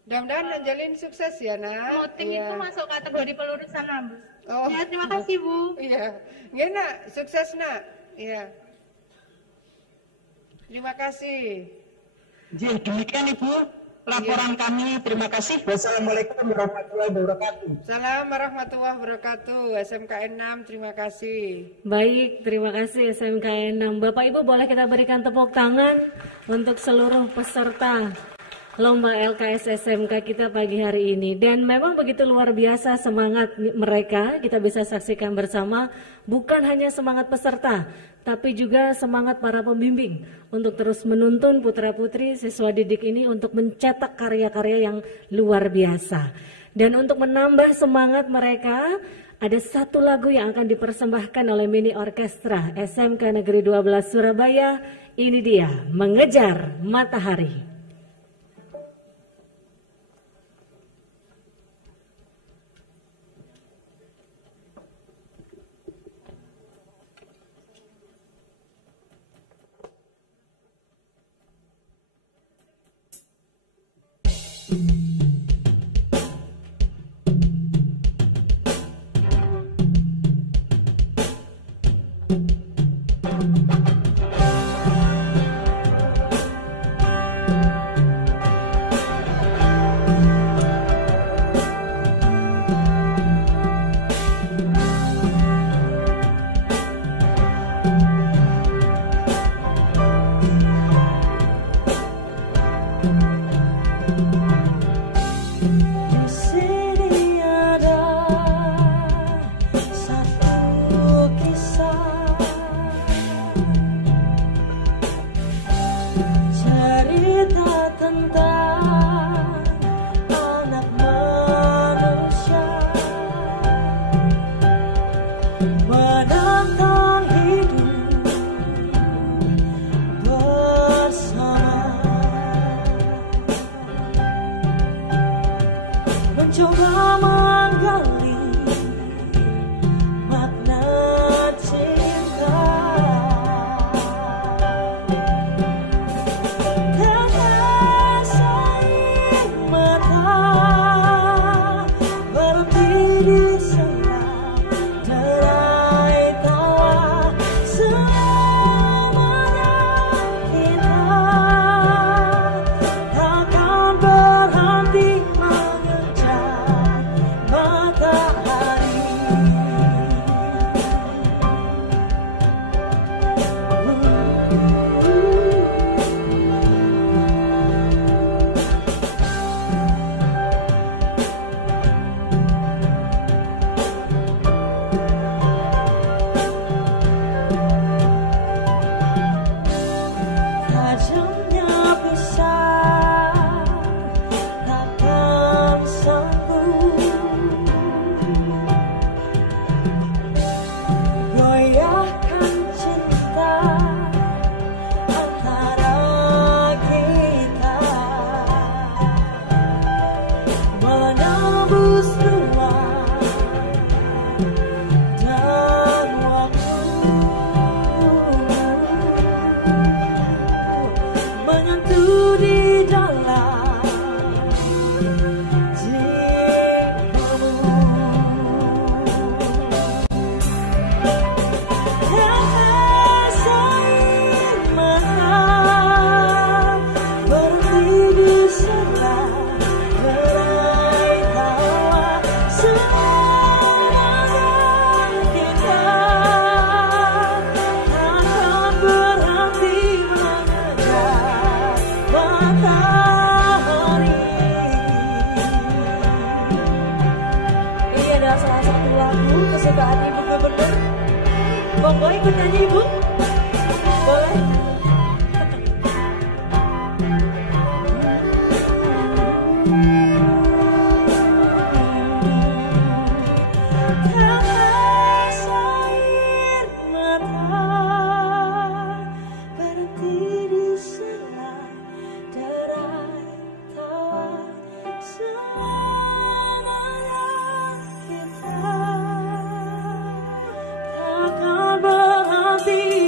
Mudah-mudahan Angelin sukses ya Nak. Smoothing itu masuk kategori pelurusan rambut. Ya, terima kasih Bu. Iya. Ya Nak, sukses Nak. Iya. Terima kasih. Jadi demikian Ibu laporan kami. Terima kasih. Wassalamualaikum warahmatullahi wabarakatuh. Salam warahmatullahi wabarakatuh. SMKN 6, terima kasih. Baik, terima kasih SMKN 6. Bapak Ibu boleh kita berikan tepuk tangan untuk seluruh peserta lomba LKS SMK kita pagi hari ini. Dan memang begitu luar biasa semangat mereka, kita bisa saksikan bersama, bukan hanya semangat peserta, tapi juga semangat para pembimbing untuk terus menuntun putra-putri siswa didik ini untuk mencetak karya-karya yang luar biasa. Dan untuk menambah semangat mereka, ada satu lagu yang akan dipersembahkan oleh mini orkestra SMK Negeri 12 Surabaya. Ini dia, Mengejar Matahari. Monggo ikut nyanyi Ibu. Boleh. Berhenti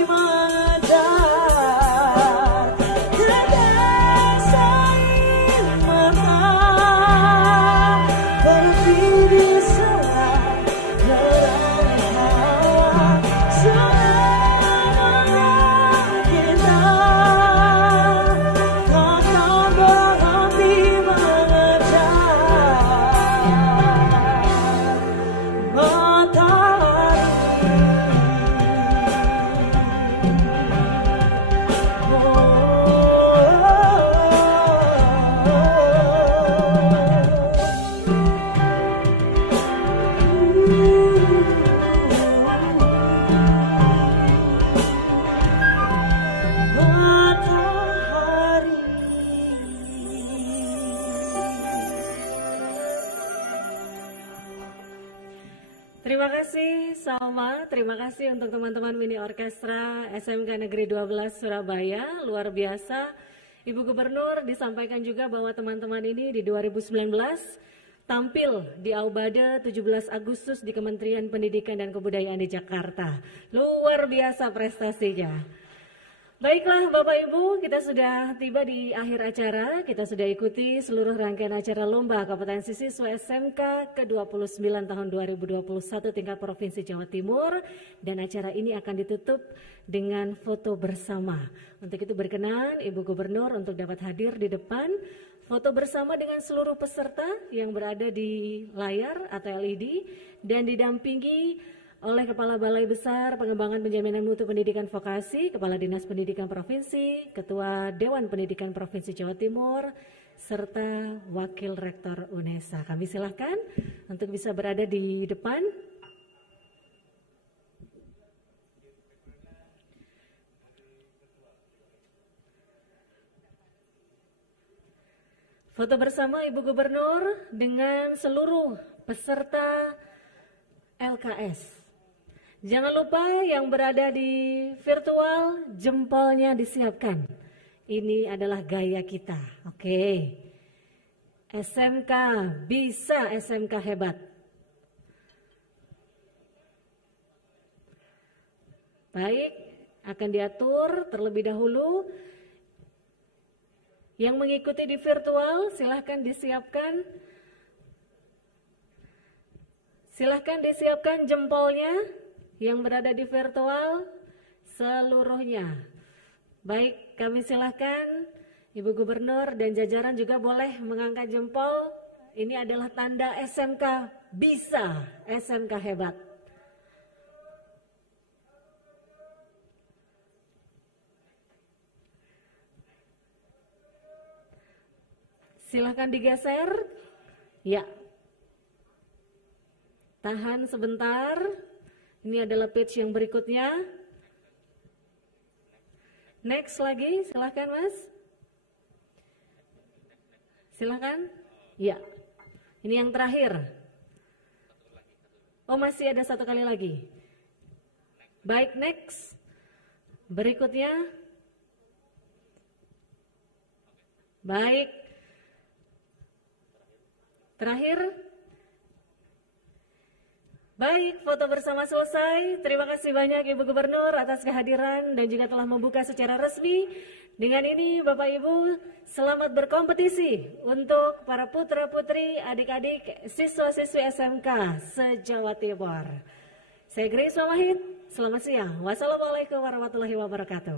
kasih Salma, terima kasih untuk teman-teman mini orkestra SMK Negeri 12 Surabaya, luar biasa. Ibu Gubernur disampaikan juga bahwa teman-teman ini di 2019 tampil di Aubade 17 Agustus di Kementerian Pendidikan dan Kebudayaan di Jakarta. Luar biasa prestasinya. Baiklah Bapak Ibu, kita sudah tiba di akhir acara. Kita sudah ikuti seluruh rangkaian acara Lomba Kompetensi Siswa SMK ke-29 tahun 2021 tingkat Provinsi Jawa Timur. Dan acara ini akan ditutup dengan foto bersama. Untuk itu berkenan Ibu Gubernur untuk dapat hadir di depan. Foto bersama dengan seluruh peserta yang berada di layar atau LED dan didampingi oleh Kepala Balai Besar Pengembangan Penjaminan Mutu Pendidikan Vokasi, Kepala Dinas Pendidikan Provinsi, Ketua Dewan Pendidikan Provinsi Jawa Timur, serta Wakil Rektor UNESA. Kami silakan untuk bisa berada di depan. Foto bersama Ibu Gubernur dengan seluruh peserta LKS. Jangan lupa yang berada di virtual, jempolnya disiapkan. Ini adalah gaya kita, oke. SMK bisa, SMK hebat. Baik, akan diatur terlebih dahulu. Yang mengikuti di virtual, silahkan disiapkan. Silahkan disiapkan jempolnya yang berada di virtual seluruhnya. Baik, kami silahkan Ibu Gubernur dan jajaran juga boleh mengangkat jempol. Ini adalah tanda SMK bisa, SMK hebat. Silahkan digeser. Ya. Tahan sebentar. Ini adalah page yang berikutnya. Next lagi, silahkan Mas. Silahkan. Ya. Ini yang terakhir. Oh, masih ada satu kali lagi. Baik, next. Berikutnya. Baik. Terakhir. Baik, foto bersama selesai. Terima kasih banyak Ibu Gubernur atas kehadiran dan juga telah membuka secara resmi. Dengan ini Bapak Ibu, selamat berkompetisi untuk para putra-putri, adik-adik, siswa-siswi SMK se-Jawa Timur. Saya Grace Wahid, selamat siang. Wassalamualaikum warahmatullahi wabarakatuh.